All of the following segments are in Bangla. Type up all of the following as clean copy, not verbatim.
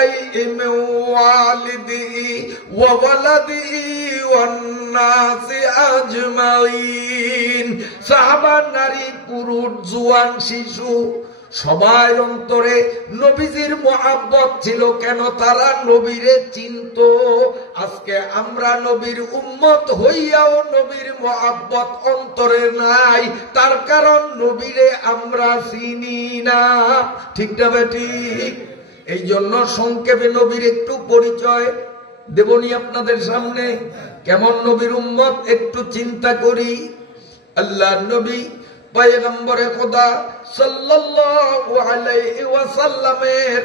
আলাইহি মিন ওয়ালিদিহি ওয়া ওয়ালাদিহি ওয়ান নাসি আজমাইন। সাহাবা, নারী, পুরুষ, জওয়ান, শিশু সবার অন্তরে নবীজির মহব্বত ছিল। কেন? তারা নবীরে চিনত। আজকে আমরা নবীর উম্মত হইয়াও নবীর মহব্বত অন্তরে নাই, তার কারণ নবীরে আমরা চিনি না। ঠিক না বেঠিক? এই জন্য সংক্ষেপে নবীর একটু পরিচয় দেবনি আপনাদের সামনে। কেমন নবীর উম্মত একটু চিন্তা করি। আল্লাহ নবী পয়গম্বরে খোদা সাল্লাল্লাহু আলাইহি ওয়াসাল্লামের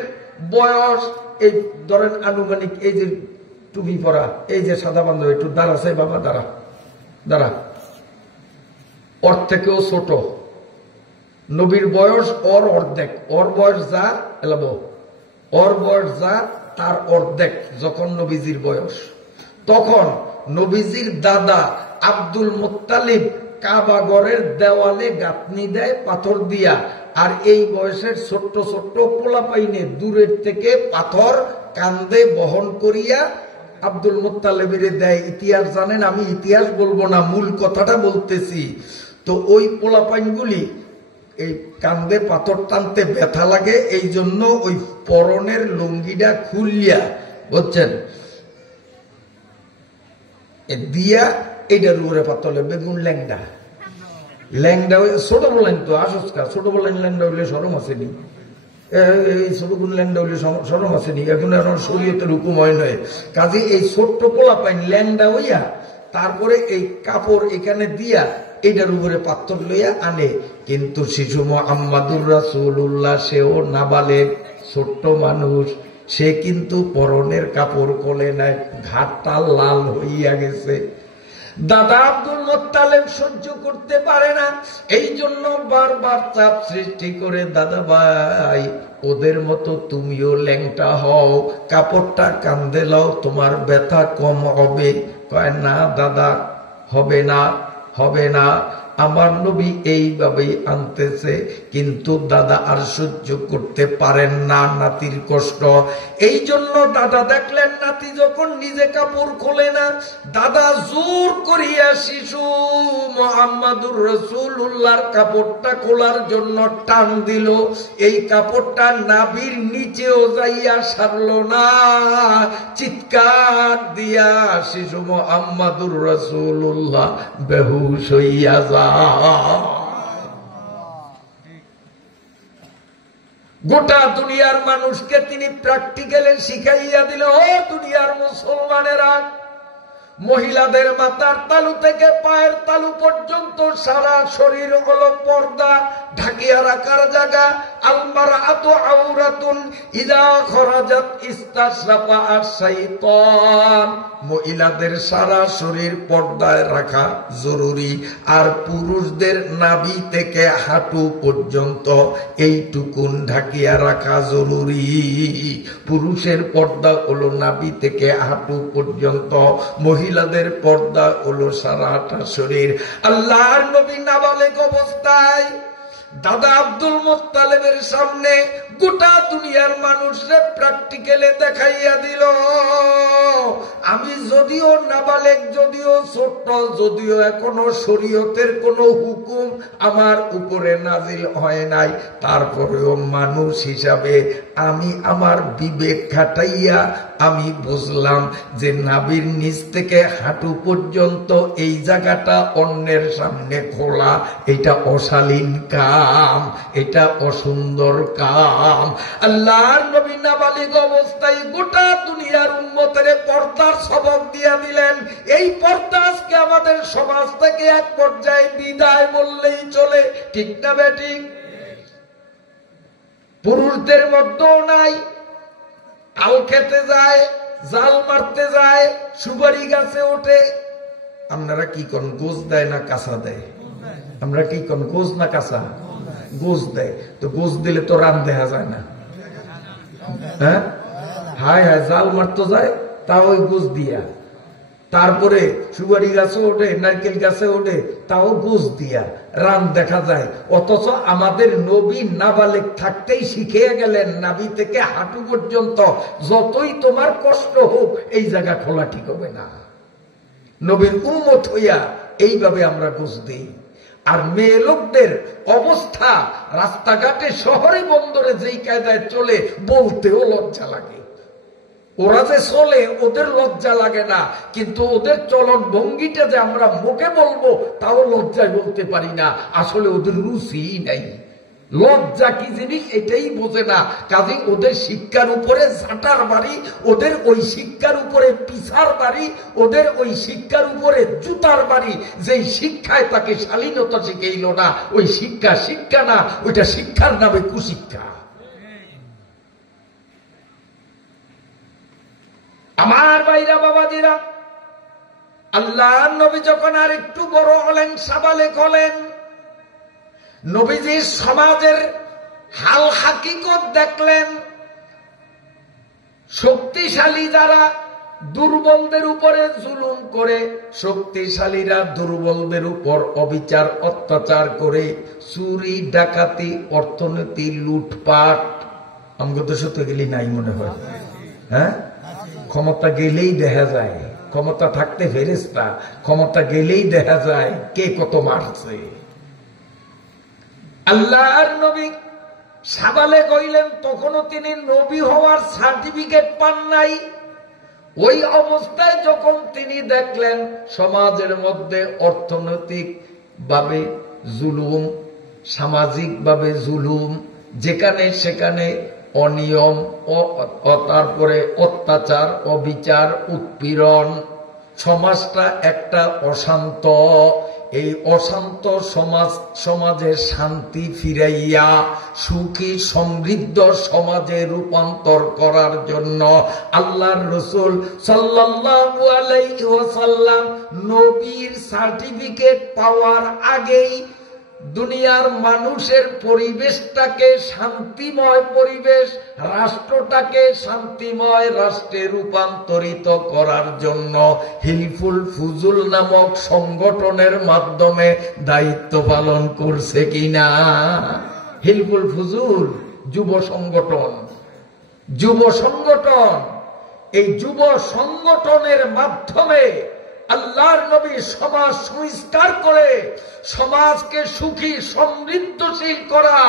বয়স, এই ধরেন আনুমানিক, এই যে টুপি পরা, এই যে সাদা বান্ধব, একটু দাঁড়া চাই বাবা, দাঁড়া দাঁড়া, ওর থেকেও ছোট নবীর বয়স, ওর অর্ধেক, ওর বয়স যা এলাবো, ওর বয়স যা তার অর্ধেক যখন নবীজির বয়স। তখন নবীজির দাদা আব্দুল মুত্তালিব কাবা ঘরের দেওয়ালে গাঁথনি দেয় পাথর দিয়া, আর এই বয়সের ছোট্ট ছোট্ট পোলাপাইনে দূরের থেকে পাথর কান্দে বহন করিয়া আব্দুল মুত্তালিবের দেয়। ইতিহাস জানেন, আমি ইতিহাস বলবো না, মূল কথাটা বলতেছি। তো ওই পোলাপাইনগুলি এই কান্দে পাথর টানতে ব্যথা লাগে, এই জন্য ওই পরনের লুঙ্গিটা খুলিয়া, বুঝছেন, দিয়া এইটার উপরে পাতলে বেগুন ল্যাংডা ল্যাংডা, ছোট বলেন তো আসস্কা, ছোট বলেন ল্যাংডা হইলে সরম আসেনি, এই ছোট গুণ ল্যাংডা হইলে সরম আসেনি, এখন এখন শরীয়তের হুকুম হয় নয়। কাজে এই ছোট্ট পোলা পাইন ল্যাংডা হইয়া তারপরে এই কাপড় এখানে দিয়া এইটার উপরে পাথর লইয়া আনে। কিন্তু শিশু মুহাম্মাদুর রাসূলুল্লাহ, সেও নাবালেগ ছোট্ট মানুষ, সে কিন্তু পরনের কাপড় কোলে নাই, ঘাটটা লাল হইয়া গেছে। দাদা আব্দুল মুত্তালিব সহ্য করতে পারে না, এই জন্য বারবার চাপ সৃষ্টি করে, দাদা ভাই ওদের মতো তুমিও ল্যাংটা হও, কাপড়টা কান্দে লাও, তোমার ব্যথা কম হবে। কয় না দাদা, হবে না, হবে না, আমার নবী এইভাবেই আনতেছে। কিন্তু দাদা আর সহ্য করতে পারেন না নাতির কষ্ট। এই জন্য দাদা দেখলেন নাতি যখন নিজে কাপড় খোলে না, দাদা জোর করিয়া শিশু মুহাম্মাদুর রাসূলুল্লাহর কাপড়টা খোলার জন্য টান দিল। এই কাপড়টা নাভির নিচেও যাইয়া সারল না, চিৎকার দিয়া শিশু মুহাম্মাদুর রাসূলুল্লাহ বেহুশ হইয়া যায়। গোটা দুনিয়ার মানুষকে তিনি প্র্যাকটিক্যালে শিখাইয়া দিল। ও দুনিয়ার মুসলমানেরা, মহিলাদের মাথার তালু থেকে পায়ের তালু পর্যন্ত সারা শরীর হলো পর্দা, ঢাকিয়া রাখার জায়গা। আলমারাতু আওরাতুন ইযা খরাজাত ইস্তাশরাফা আশ-শাইতান, মহিলাদের সারা শরীর পর্দায় রাখা জরুরি। আর পুরুষদের নাভি থেকে হাঁটু পর্যন্ত এইটুকুন ঢাকিয়া রাখা জরুরি। পুরুষের পর্দা হলো নাভি থেকে হাঁটু পর্যন্ত, মহিলাদের পর্দা হলো সারাটা শরীর। আল্লাহর নবী নাবালেগ অবস্থায় দাদা আব্দুল মুত্তালিবের সামনে গোটা দুনিয়ার মানুষরে প্র্যাকটিক্যালে দেখাইয়া দিল, আমি যদিও নাবালেগ, যদিও ছোট্ট, যদিও এখনো শরীয়তের কোন হুকুম আমার উপরে নাজিল হয় নাই, তারপরেও মানুষ হিসাবে আমি আমার বিবেক খাটাইয়া আমি বুঝলাম যে নাভির নিচ থেকে হাঁটু পর্যন্ত এই জায়গাটা অন্যের সামনে খোলা, এটা অশালীন কাম, এটা অসুন্দর কাম। আল্লাহর নবী নাবালিগ অবস্থায় গোটা দুনিয়ার উম্মতের পর্দার সবক দিয়া দিলেন। এই পর্দা আজকে আমাদের সমাজ থেকে এক পর্যায়ে বিদায় বললেই চলে, ঠিক না বেঠিক? পুরুষদের মধ্যেও নাই, আল খেতে যায়, জাল মারতে যায়, সুপারি গাছে ওঠে। আপনারা কি করেন? গোজ দেয় না কাঁচা দেয়? আমরা কি করেন? গোজ না কাঁচা? গোজ দেয়। তো গোজ দিলে তো রান দেখা যায় না, হ্যাঁ? হায় হায়, জাল মারতে যায় তা ওই গোজ দিয়া, তারপরে সুপারি গাছে ওঠে, নারকেল গাছে ওঠে, তাও গোস দিয়া রান দেখা যায়। অথচ আমাদের নবী নাবালেগ থাকতেই শিখিয়ে গেলেন, নাভি থেকে হাঁটু পর্যন্ত যতই তোমার কষ্ট হোক এই জায়গা খোলা ঠিক হবে না। নবীর উম্মত হইয়া এইভাবে আমরা গোস দিই। আর মেয়ে লোকদের অবস্থা রাস্তাঘাটে শহরে বন্দরে যেই কায়দায় চলে বলতেও লজ্জা লাগে। ওরা যে চলে ওদের লজ্জা লাগে না, কিন্তু ওদের চলন ভঙ্গিটা যে আমরা মুখে বলবো তাও লজ্জায় বলতে পারি না। আসলে ওদের রুচিই নাই, লজ্জা কি জিনিস এটাই বোঝে না। কাজে ওদের শিক্ষার উপরে ঝাঁটার বাড়ি, ওদের ওই শিক্ষার উপরে পিছার বাড়ি, ওদের ওই শিক্ষার উপরে জুতার বাড়ি। যেই শিক্ষায় তাকে শালীনতা শিখাইল না, ওই শিক্ষা শিক্ষা না, ওইটা শিক্ষার নামে কুশিক্ষা। আমার ভাইরা বাবাজিরা, আল্লাহর নবী যখন আর একটু বড় হলেন, সাবালেক হলেন, নবীজির সমাজের হাল হাকিকত দেখলেন। শক্তিশালী যারা দুর্বলদের উপরে জুলুম করে, শক্তিশালীরা দুর্বলদের উপর অবিচার অত্যাচার করে, চুরি ডাকাতি অর্থনীতি লুটপাট। আমাকে তো সত্য গেলি নাই মনে হয়, হ্যাঁ? ক্ষমতা গেলেই দেখা যায়, ক্ষমতা থাকতে ফেরেশতা, ক্ষমতা গেলেই দেখা যায় কে কত মারছে। আল্লাহর নবী সাবালেক হইলেন, তখনও তিনি নবী হওয়ার সার্টিফিকেট পান নাই। ওই অবস্থায় যখন তিনি দেখলেন সমাজের মধ্যে অর্থনৈতিক ভাবে জুলুম, সামাজিক ভাবে জুলুম, যেখানে সেখানে অনিয়ম, তারপরে অত্যাচার, অবিচার, উৎপীড়ন, সমাজটা একটা অশান্ত। এই অশান্ত সমাজে শান্তি ফিরাইয়া সুখী সমৃদ্ধ সমাজে রূপান্তর করার জন্য আল্লাহর রাসূল সাল্লাল্লাহু আলাইহি ওয়াসাল্লাম নবীর সার্টিফিকেট পাওয়ার আগেই দুনিয়ার মানুষের পরিবেশটাকে শান্তিময় পরিবেশ, রাষ্ট্রটাকে শান্তিময় রাষ্ট্রে রূপান্তরিত করার জন্য হিলফুল ফুজুল নামক সংগঠনের মাধ্যমে দায়িত্ব পালন করছে কিনা। হিলফুল ফুজুল যুব সংগঠন, যুব সংগঠন, এই যুব সংগঠনের মাধ্যমে আল্লাহর নবী সমাজ সংস্কার করে সমাজকে সুখী সমৃদ্ধশীল করা,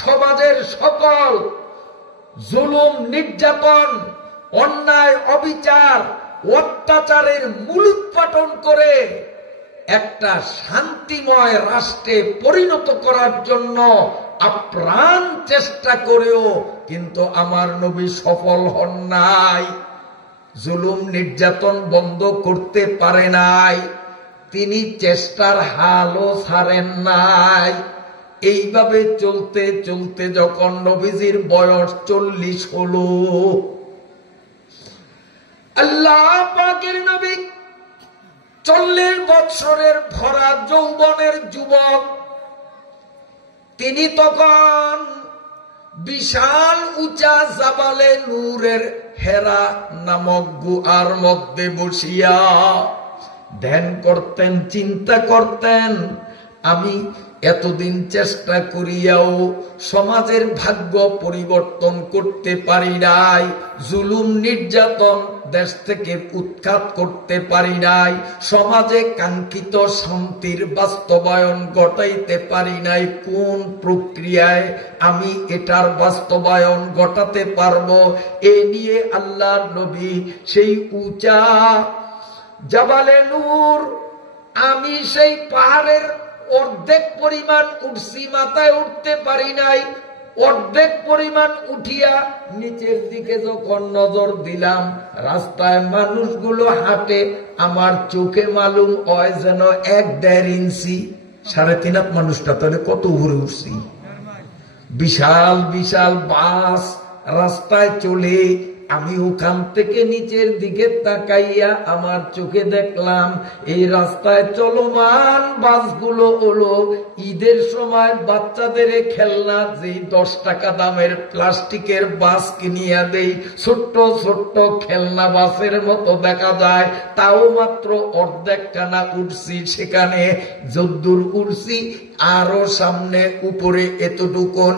সমাজের সকল জুলুম, নির্যাতন, অন্যায়, অবিচার, অত্যাচারের মূলোৎপাটন করে একটা শান্তিময় রাষ্ট্রে পরিণত করার জন্য আপ্রাণ চেষ্টা করেও কিন্তু আমার নবী সফল হন নাই। জুলুম নির্যাতন বন্ধ করতে পারে নাই, তিনি চেষ্টার হালও ছাড়েন নাই। এইভাবে চলতে চলতে যখন নবীজির বয়স 40 হলো, আল্লাহ পাকের নবী 40 বৎসরের ভরা যৌবনের যুবক, তিনি তখন বিশাল উঁচা জাবালে নূরের হেরা নামক গুহার মধ্যে বসিয়া ধ্যান করতেন, চিন্তা করতেন, আমি এতদিন চেষ্টা করিয়াও সমাজের ভাগ্য পরিবর্তন করতে পারি নাই, জুলুম নির্যাতন দেশ থেকে উৎখাত করতে পারি নাই, সমাজে কাঙ্ক্ষিত শান্তির বাস্তবায়ন ঘটাইতে পারি নাই। কোন প্রক্রিয়ায় আমি এটার বাস্তবায়ন ঘটাতে পারবো? এ নিয়ে আল্লাহর নবী সেই উঁচা জাবালে নূর, আমি সেই পাহাড়ের অর্ধেক পরিমাণ উঠছি, মাথায় উঠতে পারি নাই, অর্ধেক পরিমাণ উঠিয়া নিচের দিকে যখন নজর দিলাম, রাস্তায় মানুষগুলো হাঁটে, আমার চোখে মালুম হয় যেন 1-1.5 ইঞ্চি। 3.5 হাত মানুষটা তাহলে কত উপরে উঠছি। বিশাল বিশাল বাস রাস্তায় চলে, আমি ওখান থেকে নিচের দিকে তাকাইয়া আমার চোখে দেখলাম এই রাস্তায় চলমান বাসগুলো হলো ঈদের সময় বাচ্চাদের খেলনা, যেই 10 টাকা দামের প্লাস্টিকের বাস কিনিয়া দেই, ছোট্ট ছোট্ট খেলনা বাসের মতো দেখা যায়। তাও মাত্র অর্ধেক টানা উঠছি, সেখানে যদ্দূর উঠছি আরো সামনে উপরে এতটুকুন।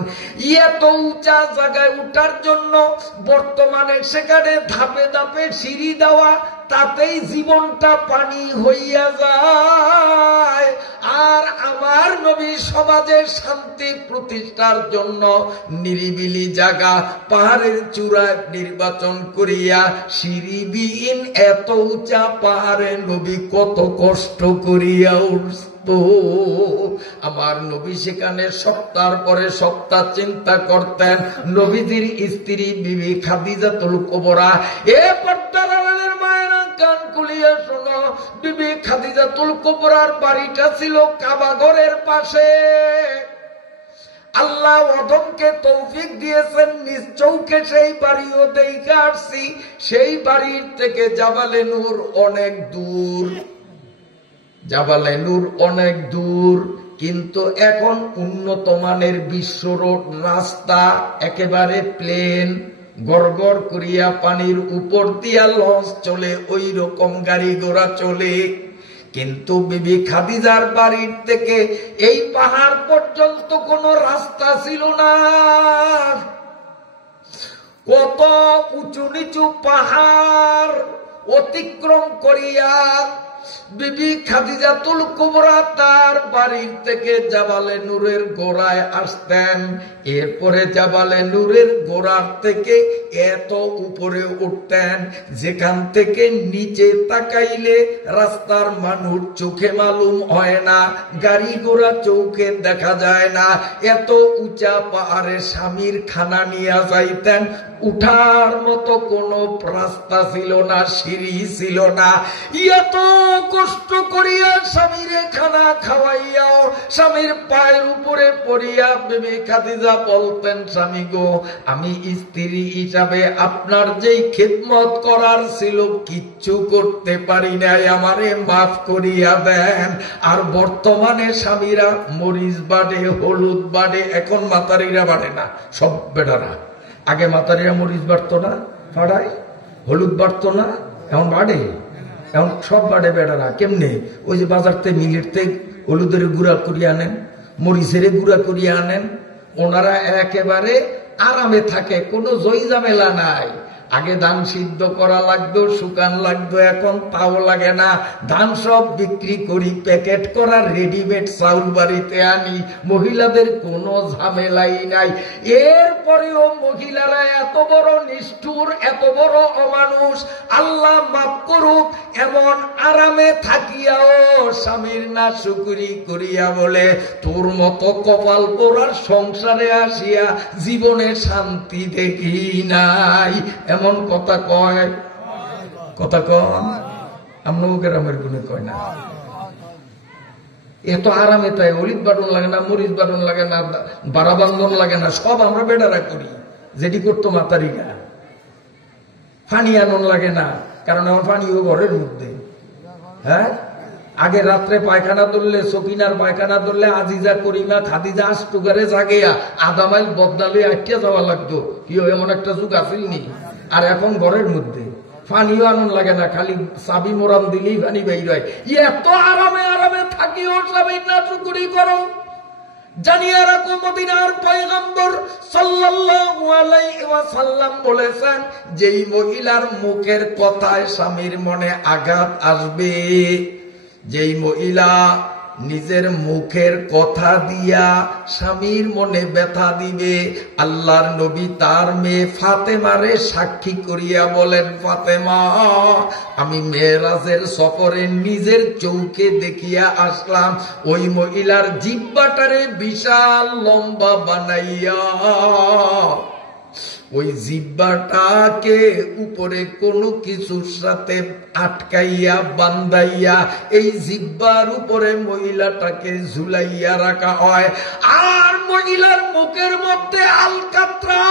এত উঁচা জায়গায় উঠার জন্য বর্তমানে সেখানে ধাপে ধাপে সিঁড়ি দেওয়া, তাতেই জীবনটা পানি হইয়া যায়। আর আমার নবী সমাজের শান্তি প্রতিষ্ঠার জন্য নিরিবিলি জায়গা পাহাড়ের চূড়ায় নির্বাচন করিয়া সিঁড়িবিহীন এত উঁচা পাহাড়ে নবী কত কষ্ট করিয়া উঠত। আমার নবী সেখানে সপ্তাহ পরে সপ্তাহ চিন্তা করতেন। নবীজির স্ত্রী বিবি খাদিজাতুল কুবরা, এ পর্দার আড়ালের মায়েরা কান খুলিয়া শোনো, বিবি খাদিজাতুল কুবরার বাড়িটা ছিল কাবা ঘরের পাশে। আল্লাহ ওদমকে তৌফিক দিয়েছেন, নিজ চৌকে সেই বাড়িও দেখে আসছি। সেই বাড়ির থেকে জাবালে নূর অনেক দূর, জাবালে নূর অনেক দূর, কিন্তু এখন উন্নত মানের বিশ্ব রোড রাস্তা, একেবারে প্লেন, গড়গড় করিয়া পানির উপর দিয়া লঞ্চ চলে, ওই রকম গাড়ি ঘোড়া চলে। কিন্তু বিবি খাদিজার বাড়ির থেকে এই পাহাড় পর্যন্ত কোনো রাস্তা ছিল না। কত উঁচু নিচু পাহাড় অতিক্রম করিয়া বিবি খাদিজাতুল কুবরা তার বাড়ির থেকে জাবালে নূরের গোড়ায় আসতেন। এরপরে জাবালে নূরের গোড়ার থেকে এত উপরে উঠতেন, যেখান থেকে নিচে তাকাইলে রাস্তার মানুষ চোখে মালুম হয় না, গাড়ি ঘোড়া চৌকে দেখা যায় না। এত উঁচা পাহাড়ে স্বামীর খানা নিয়ে যাইতেন, উঠার মতো কোনো রাস্তা ছিল না, সিঁড়ি ছিল না। এত কষ্ট করিয়া স্বামীরে খানা খাওয়াইয়াও স্বামীর পায়ের উপরে পড়িয়া বিবি খাদিজা বলতেন, স্বামী গো, আমি স্ত্রী হিসাবে আপনার যেই খেদমত করার ছিল কিচ্ছু করতে পারি নাই, আমারে মাফ করিয়া দেন। আর বর্তমানে স্বামীরা মরিচ বাড়ে, হলুদ বাড়ে, এখন মাতারিরা বাড়ে না, সব বেটারা। আগে মাতারিরা মরিচ বাড়তো না পাড়ায়, হলুদ বাড়তো না, এখন বাড়ে, এখন সব বাড়ে বেটারা। কেমনে? ওই যে বাজার থেকে মিলের থেকে হলুদের গুঁড়া করিয়া আনেন, মরিচের গুঁড়া করিয়া আনেন। ওনারা একেবারে আরামে থাকে, কোনো জয় ঝামেলা নাই। আগে ধান সিদ্ধ করা লাগতো, শুকান লাগতো, এখন তাও লাগে না। ধান সব বিক্রি করি, প্যাকেট করা রেডিমেড চাউল বাড়িতে আনি, মহিলাদের কোনো ঝামেলাই নাই। এরপরেও মহিলারা এত বড় নিষ্ঠুর, এত বড় অমানুষ, আল্লাহ মাফ করুক, এমন আরামে থাকিয়াও স্বামীর না শুকরি করিয়া বলে, তোর মতো কপাল পোড়ার সংসারে আসিয়া জীবনে শান্তি দেখি নাই। এমন কথা কয়, কথা কন, আমরাও গ্রামের গুণে কয় না। এত আরামে তাই অলিদ বাটন লাগে না, মরিচ বাটন লাগে না, বাড়া বান্ধন লাগে না, সব আমরা বেটারা করি। যেটি করতো মাতারিকা। পানি আনন লাগে না, কারণ আমার পানিও ঘরের মধ্যে। হ্যাঁ, আগে রাত্রে পায়খানা ধরলে, সকিনার পায়খানা ধরলে আজিজা করিমা খাদিজা আষ্টুগারে জাগেয়া আধা মাইল বদনালে আটকে যাওয়া লাগতো। কি এমন একটা যুগ আসেনি? আর এখন ঘরের মধ্যে পানিও আনন্দ লাগে না, খালি চাবি মোরাম দিলেই পানি বের হয়। এত আরামে আরামে থাকিও স্বামীর না শুকরি করো। জানিয়ে রাখো, মদিনার পয়গম্বর সাল্লাল্লাহু আলাইহি ওয়াসাল্লাম বলেছেন, যেই মহিলার মুখের কথায় স্বামীর মনে আঘাত আসবে, যেই মহিলা নিজের মুখের কথা দিয়া স্বামীর মনে ব্যথা দিবে, আল্লাহর নবী তার মেয়ে ফাতেমারে সাক্ষী করিয়া বলেন, ফাতেমা, আমি মেরাজের সফরে নিজের চৌকে দেখিয়া আসলাম, ওই মহিলার জিহ্বাটারে বিশাল লম্বা বানাইয়া ওই জিহ্বাটাকে উপরে কোনো কিছুর সাথে আটকাইয়া বান্ধাইয়া এই জিহ্বার উপরে মহিলাটাকে ঝুলাইয়া রাখা হয়। আর মহিলার মুখের মধ্যে আলকাতরা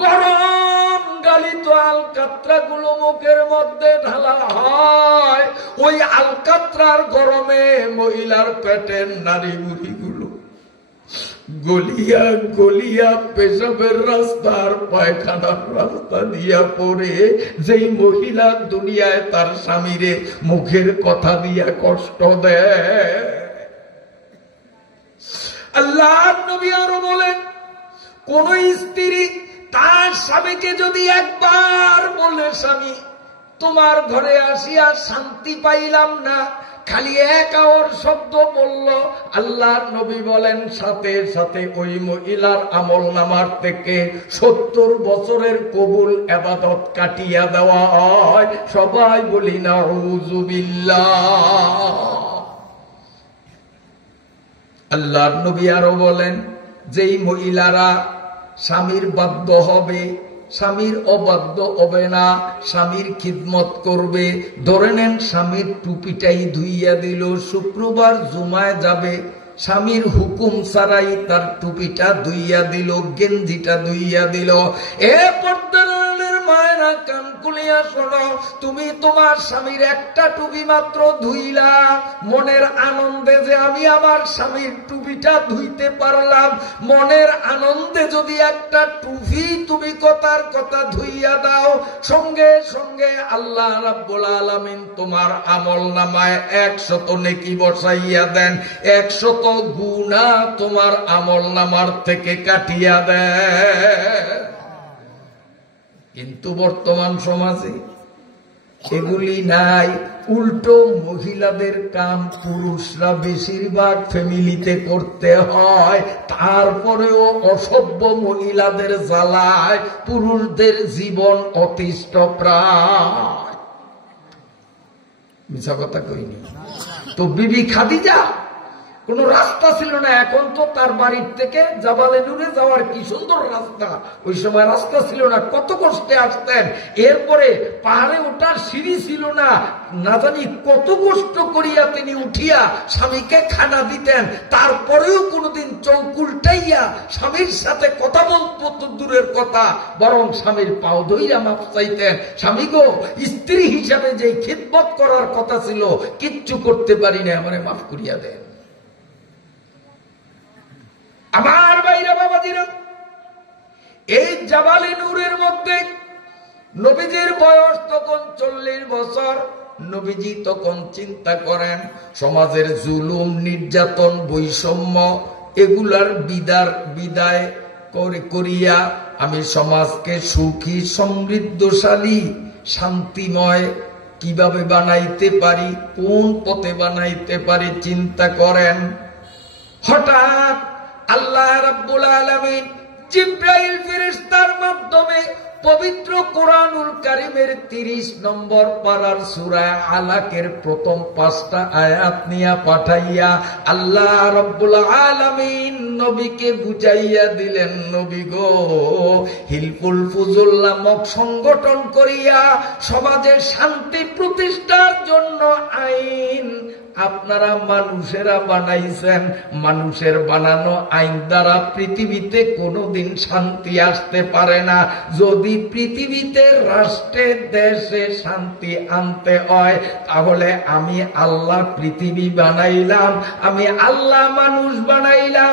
গরম গালি তো আলকাত্রা গুলো মুখের মধ্যে ঢালা হয়, ওই আলকাত্রার গরমে মহিলার পেটের নারী বুড়িগুলো গলিয়া গলিয়া পেশাবের রাস্তার পায়খানার রাস্তা দিয়া পড়ে, যেই মহিলা দুনিয়ায় তার স্বামীরে মুখের কথা দিয়া কষ্ট দেয়। আল্লাহর নবী আরো বলেন, কোন স্ত্রী তার স্বামীকে যদি একবার বলে, স্বামী তোমার ঘরে আসিয়া শান্তি পাইলাম না, খালি এক আওয়ার শব্দ বলল, আল্লাহর নবী বলেন সাথে সাথে ওই মহিলার আমল নামার থেকে 70 বছরের কবুল ইবাদত কাটিয়া দেওয়া হয়। সবাই বলি নাউযুবিল্লাহ। আল্লাহর নবী আরো বলেন, যেই মহিলারা স্বামীর বাধ্য হবে, স্বামীর অবাধ্য হবে না, স্বামীর খিদমত করবে, ধরে নেন স্বামীর টুপিটাই ধুইয়া দিল, শুক্রবার জুমায় যাবে, স্বামীর হুকুম ছাড়াই তার টুপিটা ধুইয়া দিল, গেঞ্জিটা ধুইয়া দিল। এ পর্দার মায়েরা কান খুলিয়া শোনো, তুমি তোমার স্বামীর একটা টুপি মাত্র ধুইলা, মনের আনন্দে যে আমি আমার স্বামীর টুপিটা ধুইতে পারলাম, মনের আনন্দে যদি একটা টুপি তুমি কথার কথা ধুইয়া দাও, সঙ্গে সঙ্গে আল্লাহ রাব্বুল আলামিন তোমার আমল নামায় 100 নেকি বসাইয়া দেন, 100 গুনাহ তোমার আমল নামার থেকে কাটিয়া দেন। কিন্তু বর্তমান সমাজে এগুলি নাই, উল্টো মহিলাদের কাম পুরুষরা বেশিরভাগ ফ্যামিলিতে করতে হয়, তারপরেও অসভ্য মহিলাদের জ্বালায় পুরুষদের জীবন অতিষ্ঠ প্রায়। মিছা কথা কইনি তো। বিবি খাদিজা কোন রাস্তা ছিল না, এখন তো তার বাড়ির থেকে জাবালে নূরে যাওয়ার কি সুন্দর রাস্তা, ওই সময় রাস্তা ছিল না, কত কষ্টে আসতেন। এরপরে পাহাড়ে ওঠার সিঁড়ি ছিল না, না জানি কত কষ্ট করিয়া তিনি উঠিয়া স্বামীকে খানা দিতেন, তারপরেও কোনদিন চোখ উল্টাইয়া স্বামীর সাথে কথা বলতো তো দূরের কথা, বরং স্বামীর পাও ধইরা মাপ চাইতেন, স্বামী গো স্ত্রী হিসাবে যে খিদমত করার কথা ছিল কিচ্ছু করতে পারি না, আমারে মাফ করিয়া দেন। আমার ভাইরা বাবাজিরা, এই জাবালে নূরের মধ্যে নবীজির বয়স তখন 40 বছর। নবীজি তখন চিন্তা করেন সমাজের জুলুম, নির্যাতন, বৈষম্য এগুলার বিদায় করিয়া আমি সমাজকে সুখী, সমৃদ্ধশালী, শান্তিময় কিভাবে বানাইতে পারি, কোন পথে বানাইতে পারি চিন্তা করেন। হঠাৎ আল্লাহ রাব্বুল আলামিন জিবরাইল ফেরেশতার মাধ্যমে পবিত্র কোরআনুল কারীমের 30 নম্বর পারার সূরা আলাকের প্রথম 5টা আয়াত নিয়ে পাঠাইয়া আল্লাহ রাব্বুল আলামিন নবীকে বুঝাইয়া দিলেন, নবী গো, হিলফুল ফুজুল নামক সংগঠন করিয়া সমাজে শান্তি প্রতিষ্ঠার জন্য আইন আপনারা মানুষেরা বানাইছেন। মানুষের বানানো আইন দ্বারা পৃথিবীতে কোনোদিন শান্তি আসতে পারে না। যদি পৃথিবীতে, রাষ্ট্রে, দেশে শান্তি আনতে হয়, তাহলে আমি আল্লাহ পৃথিবী বানাইলাম, আমি আল্লাহ মানুষ বানাইলাম।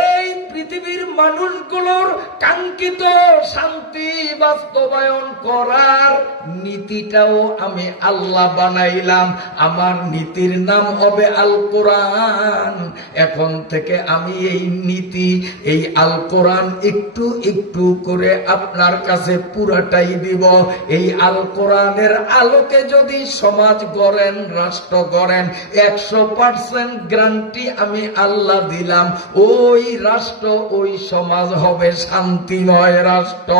এই পৃথিবীর মানুষগুলোর কাঙ্ক্ষিত শান্তি বাস্তবায়ন করার নীতিটাও আমি আল্লাহ বানাইলাম। আমার নীতির নাম হবে আল কোরআন। এখন থেকে আমি এই নীতি, এই আল কোরআন একটু একটু করে আপনার কাছে পুরাটাই দিব। এই আল কোরআনের আলোকে যদি সমাজ গড়েন, রাষ্ট্র গড়েন, 100% গ্যারান্টি আমি আল্লাহ দিলাম, ওই রাষ্ট্র, ওই সমাজ হবে শান্তিময় রাষ্ট্র।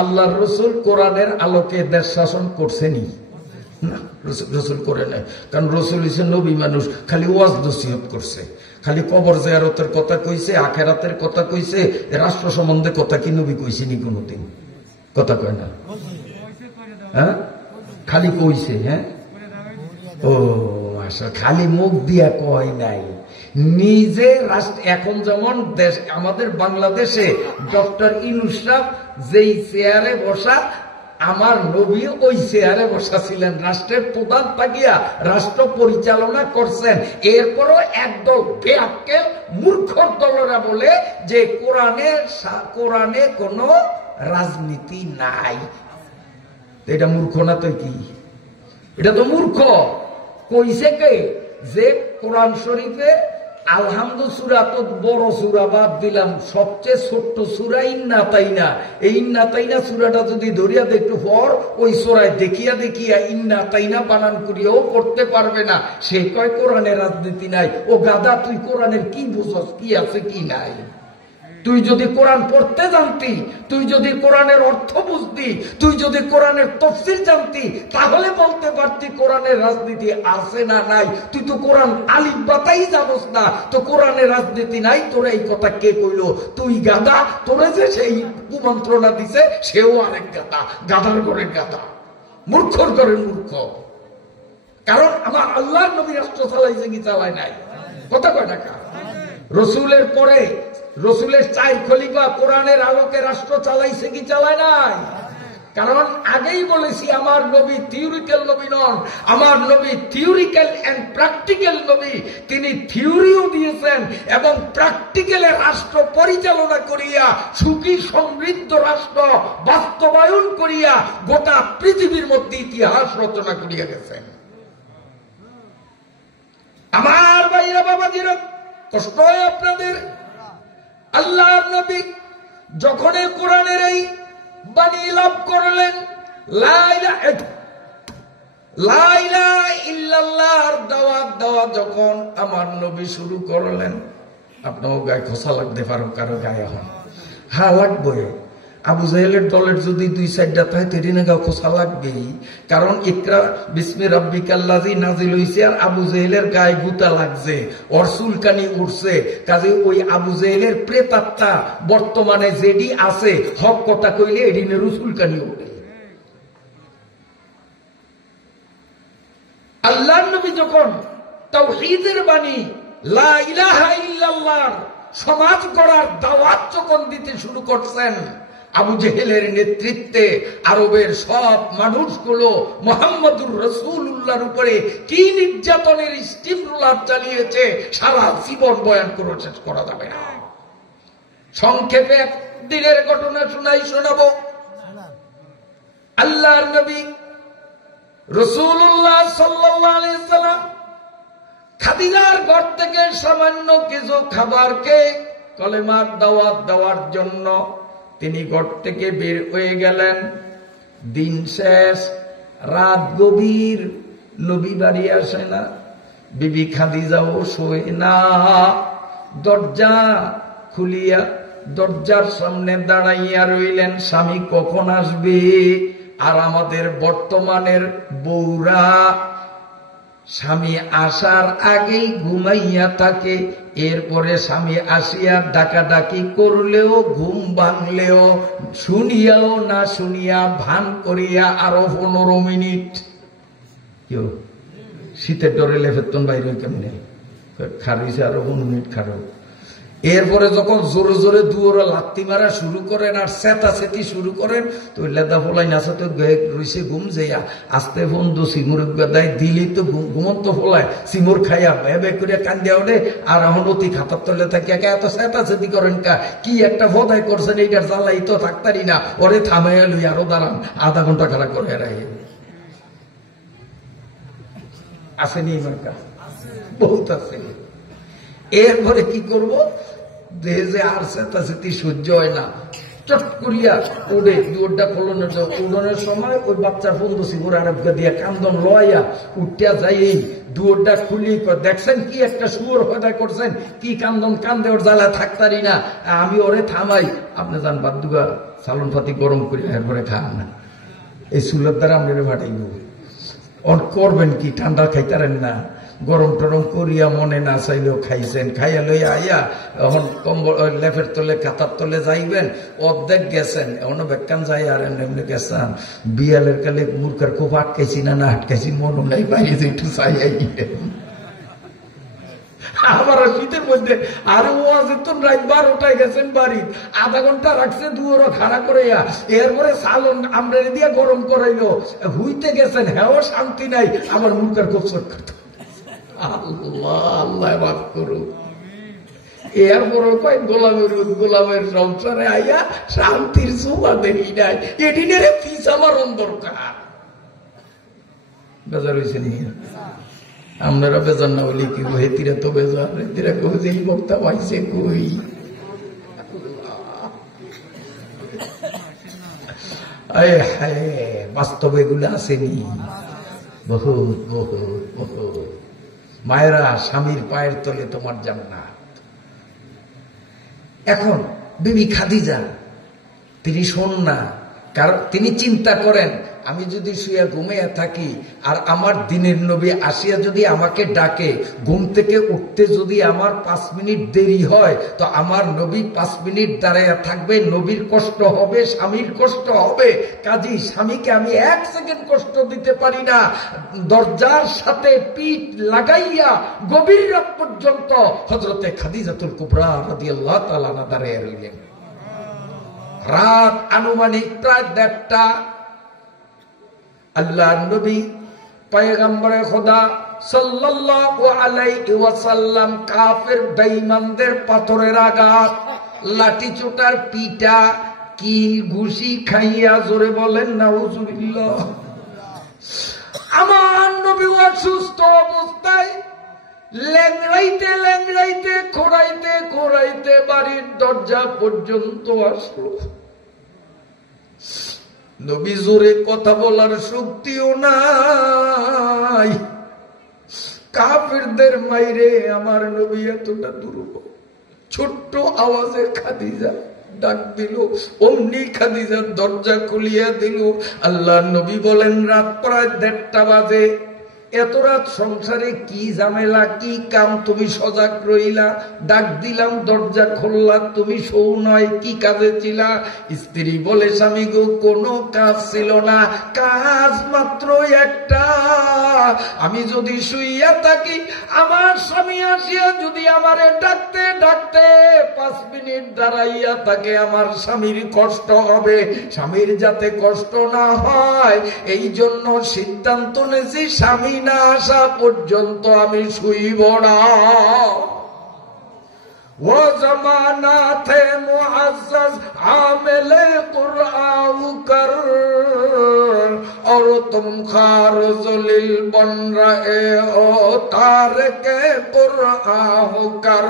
আল্লাহর রাসূল কোরআনের আলোকে দেশ শাসন করছেনই না, রাসূল করে নাই। কারণ রাসূল হইছেন নবী মানুষ, খালি ওয়াজ নসিহত করছে, খালি কবর জিয়ারতের কথা কইছে, আখিরাতের কথা কইছে, রাষ্ট্র সম্বন্ধে কথা কি নবী কইছেনি কোনদিন? কথা কয় না, হ্যাঁ, খালি কইছে। হ্যাঁ, ও আচ্ছা, খালি মুখ দিয়া কয় নাই, নিজে রাষ্ট্র, এখন যেমন দেশ আমাদের বাংলাদেশে ডক্টর ইউনূস সাহেব যেই চেয়ারে বসা, আমার নবী ওই চেয়ারে বসা ছিলেন, রাষ্ট্রের প্রধান থাকিয়া রাষ্ট্র পরিচালনা করছেন। এরপরও একদল বেআক্কেল মূর্খর দলরা বলে যে কোরআনে কোনো রাজনীতি নাই। এটা মূর্খ না তো কি? এটা তো মূর্খ। কইছে কে যে কোরআন শরীফে আলহামদু সূরা তো বড় সূরা বাদ দিলাম, সবচেয়ে ছোট্ট সূরা ইন্না তাইনা, এই ইন্না তাইনা সূরাটা যদি ধরিয়া দেখতে পর ওই সূরায় দেখিয়া দেখিয়া ইন্না তাইনা বানান করিয়াও পড়তে পারবে না। সে কয় কোরআনের রাজনীতি নাই। ও গাদা, তুই কোরআনের কি বুঝস, কি আছে কি নাই? তুই যদি কোরআন পড়তে জানতি, তুই যদি কোরআনের অর্থ বুঝতি, তুই যদি কোরআনের তাফসীর জানতি, তাহলে বলতে পারতি কোরআনের রাজনীতি আছে না নাই। তুই তো কোরআন আলিফ বাতাই জানোস না, তো কোরআনের রাজনীতি নাই তোর এই কথা কে কইলো? তুই গাদা, তোরে যে সেই কুমন্ত্রণা দিছে সেও আরেক গাদা, গাদার ঘরের গাদা, মূর্খর ঘরের মূর্খ। কারণ আমার আল্লাহর নবী রাষ্ট্র চালাইছে কি চালায় নাই? কথা কয় টাকা রসুলের পরে রসুলের 4 খলিফা কোরআনের আলোকে রাষ্ট্র চালাইছে কি চালায় নাই? কারণ আগেই বলেছি আমার নবী থিওরিক্যাল নবী নন, আমার নবী থিওরিক্যাল এন্ড প্র্যাকটিক্যাল নবী। তিনি থিওরিও দিয়েছেন এবং প্র্যাকটিক্যালে রাষ্ট্র পরিচালনা করিয়া সুখী সমৃদ্ধ রাষ্ট্র বাস্তবায়ন করিয়া গোটা পৃথিবীর মধ্যে ইতিহাস রচনা করিয়া গেছেন। আমার ভাইরা বাবাজিরা, কষ্ট হয় আপনাদের। আল্লাহর নবী যখন কোরআনের এই বাণী লাভ করলেন, লা ইলাহা ইল্লাল্লাহর দাওয়াত দেওয়া যখন আমার নবী শুরু করলেন, আপনার গায়ে খোসা লাগতে পারো, কারো গায়ে হন, হ্যাঁ লাগবে। আবু জাহেলের দলের যদি 2-4টা থাকে তেরিনে গাও খোসা লাগবেই। কারণ ইকরা বিসমি রাব্বিকাল্লাযী নাজিল হইছে, আর আবু জাহেলের গায়ে গুতা লাগছে, ওর চুলকানি উঠছে। কাজে ওই আবু জাহেলের প্রেতাত্মা বর্তমানে যেডি আছে, হক কথা কইলে এডিনেরও চুলকানি ওঠে। আল্লাহর নবী যখন তাওহীদের বাণী লা ইলাহা ইল্লাল্লাহর সমাজ গড়ার দাওয়াত যখন দিতে শুরু করছেন, আবু জেহেলের নেতৃত্বে আরবের সব মানুষগুলো মুহাম্মদুর রাসূলুল্লাহর উপরে কি নির্যাতনের স্টিম রোলার চালিয়েছে সারা জীবন বয়ান করে শেষ করা যাবে না। সংক্ষেপে একদিনের ঘটনা শোনাবো। আল্লাহর নবী রাসূলুল্লাহ সাল্লাল্লাহু আলাইহি ওয়াসাল্লাম খাদিজার ঘর থেকে সামান্য কিছু খাবারকে কলেমার দাওয়াত দেওয়ার জন্য তিনি ঘর থেকে বের হয়ে গেলেন। দিন শেষ, রাত গভীর, নবী বাড়ি আসে না, বিবি খাদিজাও শোয় না। দরজা খুলিয়া দরজার সামনে দাঁড়াইয়া রইলেন, স্বামী কখন আসবে। আর আমাদের বর্তমানের বউরা স্বামী আসার আগেই ঘুমাইয়া থাকে, এরপরে স্বামী আসিয়া ডাকাডাকি করলেও ঘুম ভাঙলেও শুনিয়াও না শুনিয়া ভান করিয়া আরো 15 মিনিট। কেউ শীতের ডরে লেফেতন বাইরে কেমনে খারিছে, আরো 15 মিনিট খারো। এরপরে যখন জোরে জোরে দুয়ারে লাত্তি মারা শুরু করেন আর চেতাচেতি শুরু করেন, তো লেদা ফলাই নাচা তো রয়েছে ঘুম যাইয়া আস্তে বন্ধু সিমুর দেয় দিলি তো ঘুমন্ত ফলায় সিমুর খাইয়া ভেবে করিয়া কান্দিয়া ওঠে। আর এখন অতি খাতার তলে থাকি এত চেতাচেতি করেন কা, কি একটা ভদাই করছেন এইটার জ্বালাই তো থাকতারি না, ওরে থামাইয়া লই আরো দাঁড়ান, আধা ঘন্টা খারাপ করে রাখে। আসেনি আমার কাছে বহুত আছে। এরপরে কি করবো, দেহে যে আর চেতাচেতি সহ্য হয় না, চট করিয়া উড়ে দুয়ারটা উড়নের সময় ওই বাচ্চার বন্ধুসি করে আরবকে দিয়া কান্দন লইয়া উঠিয়া যাই, এই দুয়ারটা খুলি দেখছেন কি একটা শুয়োর হত্যা করছেন, কি কান্দন কান্দে, ওর জ্বালা থাকতারি না, আমি ওরে থামাই। আপনি যান বাদ দুগা চালন পাতি গরম করি, এরপরে খান না, এই চুলের দ্বারা আপনারা ভাটাইব। ওর করবেন কি, ঠান্ডা খাইতারেন না, গরম টরম করিয়া মনে না চাইলেও খাইছেন, খাইয়া লইয়া আইয়া এখন কম্বল লেফের তলে খাতার তলে যাইবেন, অর্ধেক গেছেন, এখনো বেকান যাই আর এমনি গেছেন। বিয়ালের কালে মূর্খার খুব আটকাইছি না আটকাইছি মনে নাই, বাইরে একটু চাই আবার শীতের মধ্যে আরে ওয়াজে তো রাত 12টায় গেছেন বাড়ি, আধা ঘন্টা রাখছে দুয়ারও খাড়া করে, এরপরে সালন আমরা দিয়া গরম করাইলো, হুইতে গেছেন, হ্যাঁ শান্তি নাই, আমার মুখের কোচর করত। আল্লাহ আল্লাহ মাফ করুন। এরপরে কয় গোলামের সংসারে আইয়া শান্তির সুমা দেখি নাই, এদিনের ফিস আমার দরকার। বেজার হয়েছে নি আপনারা? বেজার না বলি কি হেতিরা তো বেজার, হেতিরা কেউ যে বক্তা পাইছে কই। বাস্তবে এগুলো আসেনি বহুত বহুত বহুত। মায়েরা, স্বামীর পায়ের তলে তোমার জান্নাত। এখন বিবি খাদিজা তিনি শোন না, কারণ তিনি চিন্তা করেন আমি যদি শুয়ে ঘুমিয়ে থাকি আর আমার দিনের নবী আসিয়া যদি আমাকে ডাকে, ঘুম থেকে উঠতে যদি আমার 5 মিনিট দেরি হয় তো আমার নবী 5 মিনিট দাঁড়াইয়া থাকবে, নবীর কষ্ট হবে, স্বামীর কষ্ট হবে। কাজী স্বামীকে আমি 1 সেকেন্ড কষ্ট দিতে পারি না। দরজার সাথে পিঠ লাগাইয়া গভীর রাত পর্যন্ত হযরতে খাদিজাতুল কুবরা রাদিয়াল্লাহু তাআলা আনহা দাঁড়িয়ে রইলেন। রাত আনুমানিক প্রায় 1:30টা। আল্লাহর নবী পয়গম্বরে খোদা সাল্লাল্লাহু আলাইহি ওয়াসাল্লাম কাফের বেঈমানদের পাথরের আঘাত, লাঠি চোটার পিটা, কিল ঘুষি খাইয়া, জোরে বলেন নাউজুবিল্লাহ। আমার নবী অসুস্থ অবস্থায় ল্যাংড়াইতে ল্যাংড়াইতে খোঁড়াইতে খোঁড়াইতে বাড়ির দরজা পর্যন্ত আসলো। নবী জোরে কথা বলার শক্তিও নাই, কাফেরদের মাইরে আমার নবী এতটা দুর্বল। ছোট্ট আওয়াজে খাদিজা ডাক দিল, অমনি খাদিজার দরজা খুলিয়া দিল। আল্লাহ নবী বলেন রাত প্রায় 1:30টা বাজে। এত রাত সংসারে কি ঝামেলা, কি কাম, তুমি সজাগ রইলা? ডাক দিলাম, দরজা খুললা, তুমি শোও নয়, কি কাজে ছিলা? স্ত্রী বলে স্বামী গো কোনো কাজ ছিল না, কাজ মাত্র একটা। আমি যদি শুইয়া থাকি, আমার স্বামী আসিয়া যদি আমারে ডাকতে ডাকতে 5 মিনিট দাঁড়াইয়া থাকে, আমার স্বামীর কষ্ট হবে। স্বামীর যাতে কষ্ট না হয় এই জন্য সিদ্ধান্ত নিয়েছি স্বামী না আসা পর্যন্ত আমি শুইব না। वो जमाना थे मुअज़्ज़ज़ आमिले कुरान कर और तुम खारजुलिल बन रहे हो तारके कुरान कर।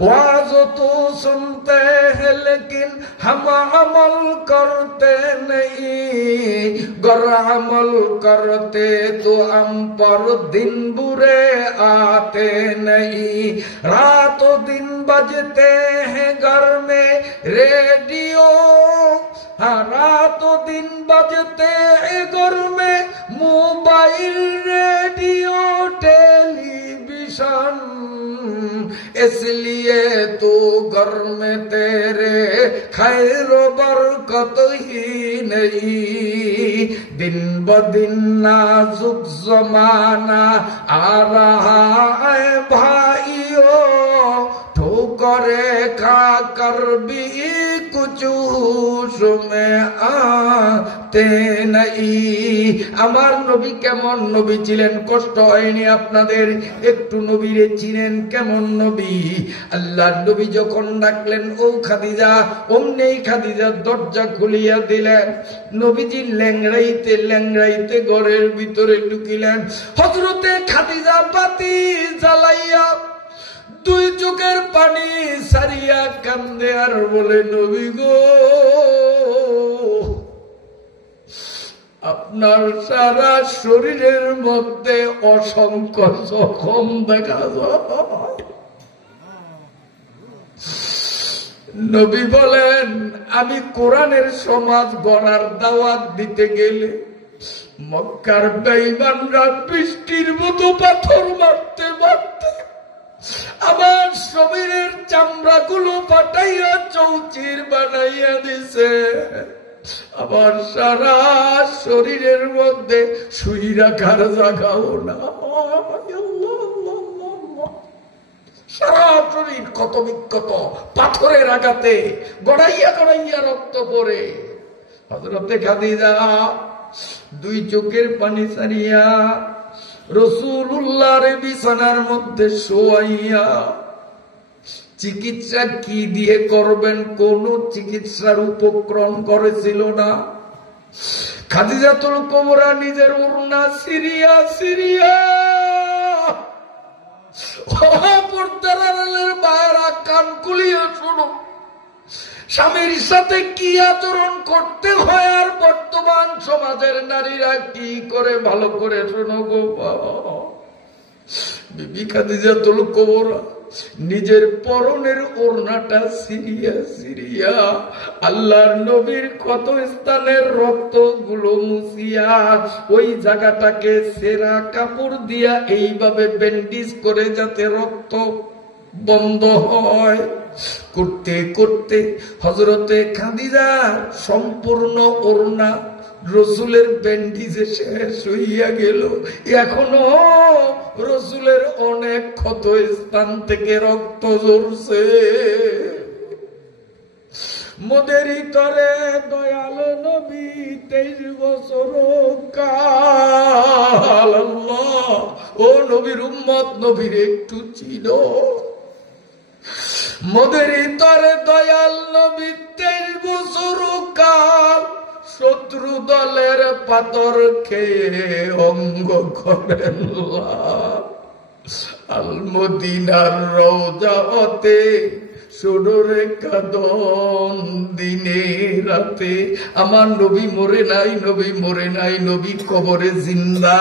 वाज तो सुनते हैं लेकिन हम अमल करते नहीं, गर अमल करते तो हम पर दिन बुरे आते नहीं। रातों दिन बजते हैं घर में रेडियो, हाँ रातों दिन बजते हैं घर में मोबाइल रेडियो टेलीविजन, इसलिए तो घर में तेरे खैर बरकत ही नहीं। दिन ब दिन नाजुक जमाना आ रहा है भाइयों, ठोकरे खा कर भी कुछ होश में आते नहीं। আমার নবী কেমন নবী ছিলেন? কষ্ট হয়নি আপনাদের? একটু নবীরে চিনেন কেমন নবী? আল্লাহর নবী যখন ডাকলেন ও খাদিজা, অমনি খাদিজার দরজা খুলিয়া দিলেন। নবীজি ল্যাংড়াইতে ল্যাংড়াইতে ঘরের ভিতরে ঢুকিলেন। হযরতে খাদিজা বাতি জ্বালাইয়া 2 চোখের পানি সারিয়া কান্দে আর বলে নবী গো, আপনার সারা শরীরের মধ্যে অসংখ্য জখম দেখা যায়। নবী বলেন আমি কোরআনের সমাজ গড়ার দাওয়াত দিতে গেলে মক্কার বেঈমানরা বৃষ্টির মতো পাথর মারতে মারতে আমার শরীরের চামড়াগুলো ফাটাইয়া চৌচির বানাইয়া দিছে। আমার সারা শরীরের মধ্যে শুই রাখার জায়গাও না। সারা শরীর ক্ষত বিক্ষত, পাথরের আঘাতে গড়াইয়া গড়াইয়া রক্ত পড়ে। হযরতে খাদিজা দুই চোখের পানি ছাড়িয়া রাসূলুল্লাহর বিছানার মধ্যে শোয়াইয়া চিকিৎসা কি দিয়ে করবেন কোন চিকিৎসার উপক্রম করেছিল না। খাদিজাতুল কুবরা নিজের ওড়না সিরিয়া সিরিয়া পর্দার আড়ালের বাইরা কান খুলিয়া শোনো, স্বামীর সাথে কি আচরণ করতে হয় আর বর্তমান সমাজের নারীরা কি করে ভালো করে শোনো গো বাবা। বিবি খাদিজাতুল কুবরা নিজের পরনের ওড়নাটা সিরিয়া সিরিয়া আল্লাহর নবীর ক্ষত স্থানের রক্ত গুলো মুছিয়া ওই জায়গাটাকে সেরা কাপড় দিয়া এইভাবে ব্যান্ডেজ করে যাতে রক্ত বন্ধ হয় করতে করতে হযরতে খাদিজার সম্পূর্ণ ওড়না রসুলের ব্যান্ডেজে শেষ হইয়া গেল। এখনো রসুলের অনেক ক্ষত স্থান থেকে রক্ত ঝরছে। মোদেরই তরে দয়াল নবী 23 বছর কাল আল্লাহ ও নবীর উম্মত নবীর একটু ছিল। মোদেরই তরে দয়াল নবী 23 বছর কাল শত্রু দলের পাথর খেয়ে অঙ্গ করেন আল মদিনার রওজা হতে সুডরে কাঁদন দিনে রাতে। আমার নবী মরে নাই, নবী মরে নাই, নবী কবরে জিন্দা।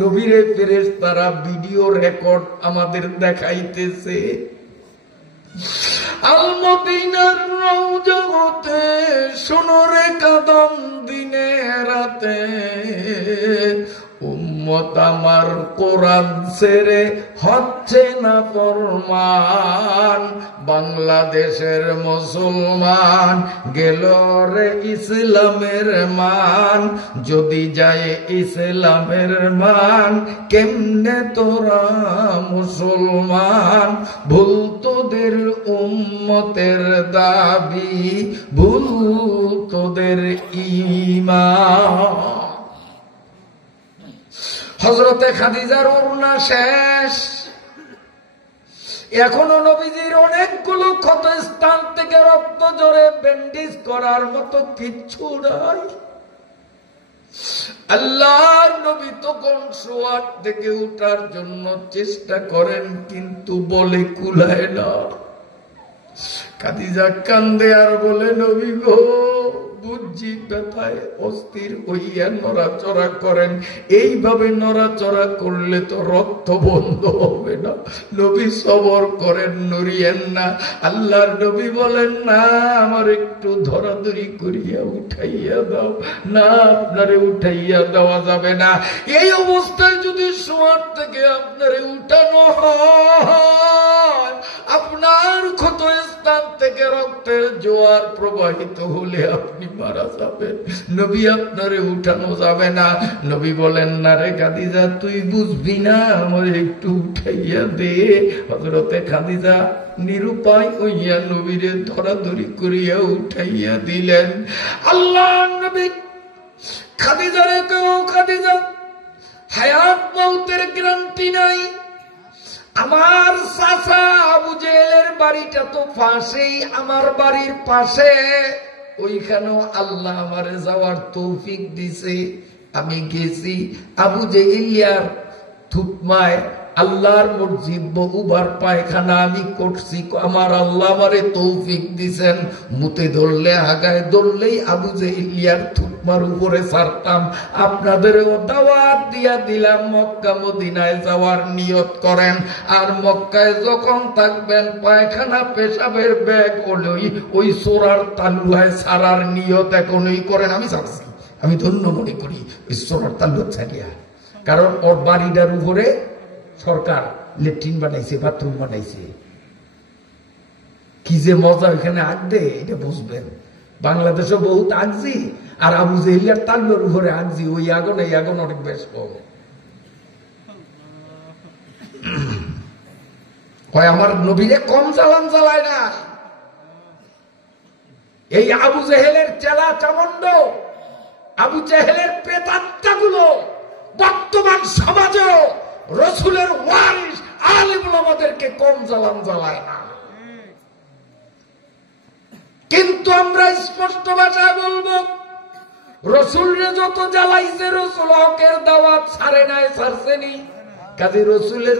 নবীরে ফেরেশতারা ভিডিও রেকর্ড আমাদের দেখাইতেছে। আল মদিনার রওজা হতে সোনরে কাদম দিনে রাতে। উম্মত আমার কোরআন ছেড়ে হচ্ছে না ফরমান। বাংলাদেশের মুসলমান গেল রে ইসলামের মান। যদি যায় ইসলামের মান কেমনে তোরা মুসলমান। ভুল তোদের উম্মতের দাবি, ভুল তোদের ঈমান। হযরতে খাদিজার ওড়না শেষ। এখনো নবীজির অনেকগুলো ক্ষত স্থান থেকে রক্ত ঝরে ব্যান্ডেজ করার মতো কিচ্ছু নাই। আল্লাহর নবী তখন শোয়ার থেকে উঠার জন্য চেষ্টা করেন, কিন্তু বলে কুলায় না। খাদিজা কান্দে আর বলে, নবী গো বুঝছি ব্যথায় অস্থির হইয়া নড়াচড়া করেন। এইভাবে নড়াচড়া করলে তো রক্ত বন্ধ হবে না। নবী সবর করেন, নড়িয়েন না। আল্লাহর নবী বলেন, না আমার একটু ধরাধরি করিয়া উঠাইয়া দাও। না, আপনারে উঠাইয়া দেওয়া যাবে না। এই অবস্থায় যদি শোয়ার থেকে আপনারে উঠানো হয়, আপনার ক্ষত স্থান থেকে রক্তের জোয়ার প্রবাহিত হলে আপনি মারা যাবেন। নবী আপনারে উঠানো যাবে না। নবী বলেন, না রে খাদিজা তুই বুঝবি না, আমার একটু উঠাইয়া দে। হযরতে খাদিজা নিরুপায় হইয়া নবীরে ধরাধরি করিয়া উঠাইয়া দিলেন। আল্লাহ নবী খাদিজারে কেউ, খাদিজা হায়াত মউতের গ্যারান্টি নাই। আমার চাচা আবু জেহেলের বাড়িটা তো পাশেই, আমার বাড়ির পাশে। ওইখানেও আল্লাহ আমারে যাওয়ার তৌফিক দিছে। আমি গেছি আবু জেহেলিয়ার থুতমায় আল্লাহর মসজিদ বহুবার পায়খানা আমি করছি। আমার আল্লাহ আমারে তৌফিক দিছেন। মুতে ধরলে আগায় ধরলেই আবু জেহেলিয়ার থুতমার উপরে ছাড়তাম। আপনাদেরও দাওয়াত দিয়া দিলাম, মক্কা মদিনায় যাওয়ার নিয়ত করেন। আর মক্কায় যখন থাকবেন পায়খানা পেশাবের ব্যাগ হলেই ওই সোরার তালুয়ায় ছাড়ার নিয়ত এখনই করেন। আমি ছাড়ছি, আমি ধন্য মনে করি ওই সোরার তালুয়া ছাড়িয়া। কারণ ওর বাড়িটার উপরে সরকার ল্যাট্রিন বানাইছে, বাথরুম বানাইছে। কি যে মজা ওইখানে আগ দে, এটা বুঝবেন। বাংলাদেশে বহুত আগজি, আর আবু জেহেলিয়ার তাল্লোর উপরে আগজি। ওই আগুন এই আগুন অনেক বেশ কম। কয় আমার নবীরে কম চালান চালায় না। এই আবু জেহেলের চেলা চামন্ড, আবু জেহেলের প্রেতাত্মাগুলো বর্তমান সমাজেও রসুলের ওয়ারিস আলেম ওলামাদেরকে কম চালান চালায় না। কিন্তু আমরা স্পষ্ট ভাষায় বলবো, রসুলরে যত জ্বালাইছে রসুল হকের দাওয়াত ছাড়ে নাই, ছাড়ছেনি। কাজে রসুলের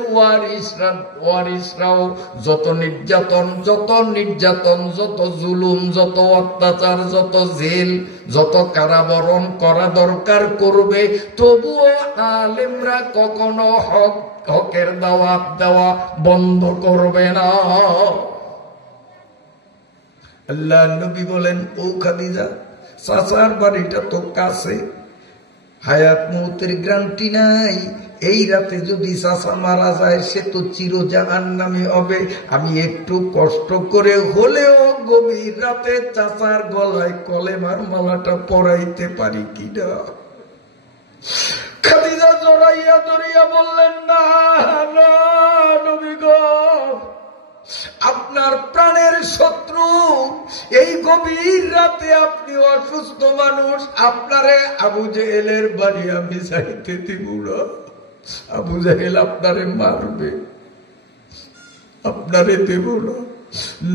ওয়ারিসরাও যত নির্যাতন, যত জুলুম, যত অত্যাচার, যত জেল, যত কারাবরণ করা দরকার করবে, তবুও আলেমরা কখনো হকের দাওয়াত দেওয়া বন্ধ করবে না। আল্লাহ নবী বলেন, ও খাদিজা, চাচার বাড়িটা তো কাছে, হায়াত মৌতের গ্যারান্টি নাই। এই রাতে যদি চাচা মারা যায় সে তো চির জাহান্নামী হবে। আমি একটু কষ্ট করে হলেও গভীর রাতে চাচার গলায় কলেমার মালাটা পরাইতে পারি কিনা। খাদিজা জড়াইয়া ধরিয়া বললেন, না না নবী গো, আপনার প্রাণের শত্রু, এই গভীর রাতে আপনি অসুস্থ মানুষ, আপনারে আবু জেহেলের বাড়ি আমি যাইতে দিব না। আবু জেহেল আপনারে মারবে, আপনারে দেব না।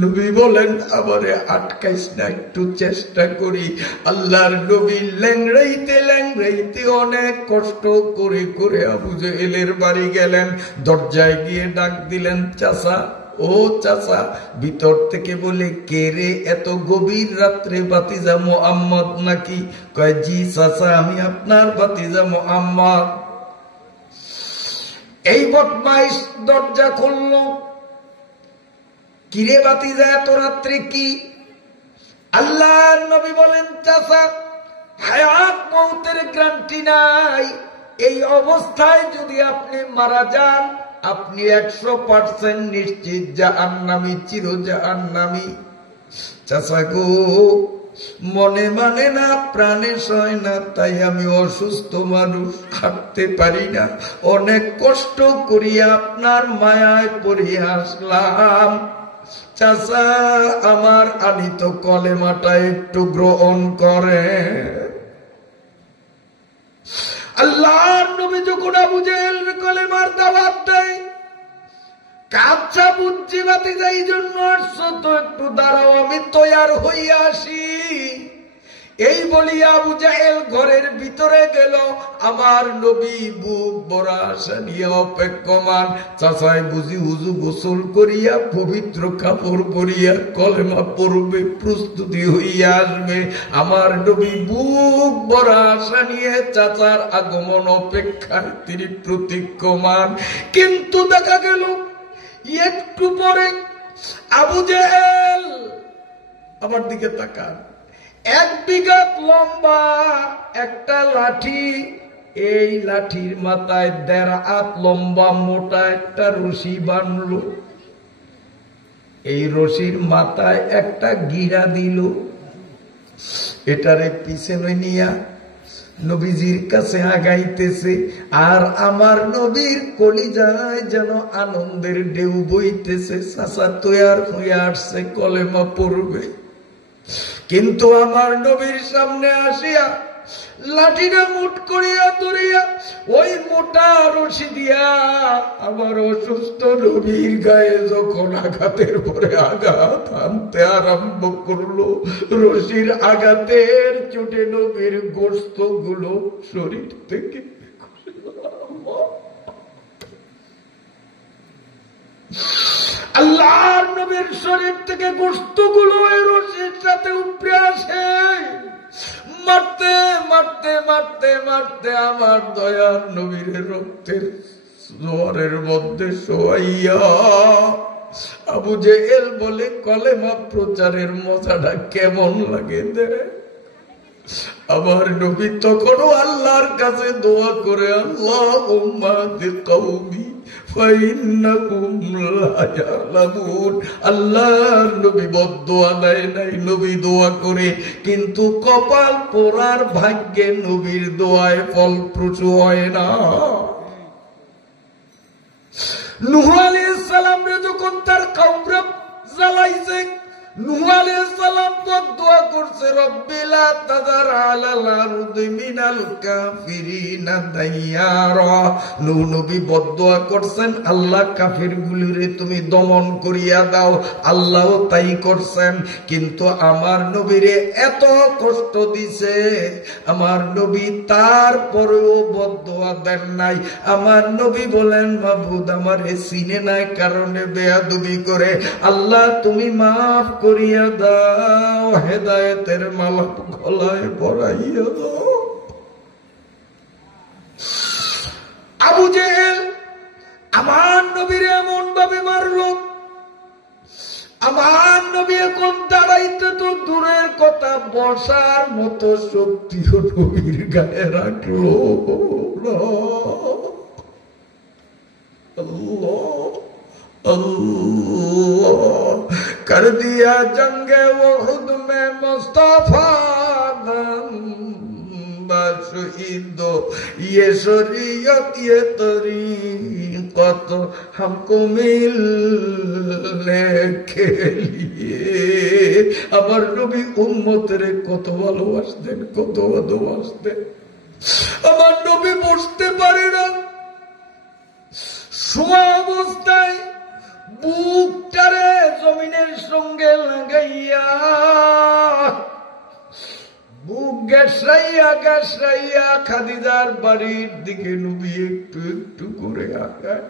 নবী বলেন, আমারে আটকাইস না, একটু চেষ্টা করি। আল্লাহর নবী ল্যাংড়াইতে অনেক কষ্ট করে করে আবু জেহেলের বাড়ি গেলেন। দরজায় গিয়ে ডাক দিলেন, চাচা, ও চাচা। ভিতর থেকে বলে, কে রে, এত গভীর রাত্রে ভাতিজা মুহাম্মদ নাকি? কয়, জি চাচা, আমি আপনার ভাতিজা মুহাম্মদ। এই বদমাইশ দরজা খুলল। কিরে ভাতিজা, এত রাত্রে কি? আল্লাহর নবী বলেন, চাচা, হায়াত মৌতের গ্যারান্টি নাই। এই অবস্থায় যদি আপনি মারা যান, আপনি 100% নিশ্চিত জাহান্নামী, চির জাহান্নামী। চাচা গো, মনে মানে না, প্রাণে সয় না, তাই আমি অসুস্থ মানুষ, হাঁটতে পারি না, অনেক কষ্ট করিয়া আপনার মায়ায় পড়িয়া আসলাম। চাচা, আমার আনিত কলেমাটা একটু গ্রহণ করে। আল্লাহর নবী যখন আবু জেহেলের কলেমার দাওয়াত দেয়, কাচ্চা বুঝছি ভাতিজা, এই জন্য আসছো তো, একটু দাঁড়াও, আমি তৈয়ার হইয়া আসি। এই বলিয়া আবু জেহেল ঘরের ভিতরে গেল। আমার নবী বুক ভরা আশা নিয়ে অপেক্ষমান। চাচাই বুঝি উজু গোসল করিয়া পবিত্র কাপড় পরিয়া কলেমা পড়বে, প্রস্তুতি হইয়া আসবে। আমার নবী বুক ভরা আশা নিয়ে চাচার আগমন অপেক্ষায় তিনি প্রতীক্ষমান। কিন্তু দেখা গেল একটু পরে আবু জেহেল, আমার দিকে তাকান, 1 বিঘা লম্বা একটা লাঠি, এই লাঠির মাথায় 1.5 হাত লম্বা মোটা একটা রশি বানল। এই রশির মাথায় একটা গিরা দিল। এটারে পিছনে নিয়া নবীজির কাছে আগাইতেছে। আর আমার নবীর কলিজায় যেন আনন্দের ঢেউ বইতেছে। চাচা তৈয়ার হয়ে আসছে, কলেমা পড়বে। কিন্তু আমার নবীর সামনে আসিয়া লাঠিটা মুঠ করিয়া ধরিয়া ওই মোটা রশি দিয়া আমার অসুস্থ নবীর গায়ে যখন আঘাতের পরে আঘাত আনতে আরম্ভ করলো, রশির আঘাতের চোটে নবীর গোস্ত গুলো শরীর থেকে আল্লাহর নবীর শরীর থেকে গোস্ত গুলো এই রশির সাথে উপরে আসে। মারতে মারতে মারতে মারতে আমার দয়ার নবীর রক্তের জোয়ারের মধ্যে শোয়াইয়া আবু জেহেল বলে, কলেমা প্রচারের মজাটা কেমন লাগে দে। আমার নবী তখনও আল্লাহর কাছে দোয়া করে, আল্লাহুম্মা দি কওমি ফাইন্নাকুম লা ইয়ালামুন। আল্লাহর নবী বদদোয়া দেয় নাই, নবী দোয়া করে, কিন্তু কপাল পোড়ার ভাগ্যে নবীর দোয়ায় ফলপ্রসূ হয় না। নূহ আলাইহিস সালাম রে যখন যখন তার কওমরা জ্বালাইছে, নূহ আলাইহিস সালাম দোয়া করছে, রব্বিলা তাযার আলাল আরদি মিনাল কাফিরিনা দাইয়ারা। নূহ নবী বদদোয়া করছেন, আল্লাহ কাফিরগুলোরে তুমি দমন করিয়া দাও। আল্লাহও তাই করছেন। কিন্তু আমার নবীরে এত কষ্ট দিছে, আমার নবী তারপরেও বদদোয়া দেন নাই। আমার নবী বলেন, মাবুদ আমারে চিনে নাই কারণে বেয়াদবি করে, আল্লাহ তুমি মাফ করিয়া দাও, হেদায়েতের মালা গলায় পরাইয়া দাও। আবু জেহেল আমার নবীর এমন ভাবে মারল, আমার নবী এখন দাঁড়াইতে তো দূরের কথা, বসার মতো শক্তিও নবীর গায়ে রাখলো। আল্লাহ अल्लाह कर दिया जंगे उहुद में मुस्तफा शहीदो, ये शरीयत ये तरीक़त हमको मिलने के लिए। আমার নবী উম্মতের কত ভালোবাসতেন, কত ভালোবাসতেন। আমার নবী বসতে পারে না, শোয়া অবস্থায় বুকটারে জমিনের সঙ্গে লাগাইয়া বুক গ্যাসরাইয়া গ্যাসরাইয়া খাদিজার বাড়ির দিকে নবী একটু একটু করে আগায়,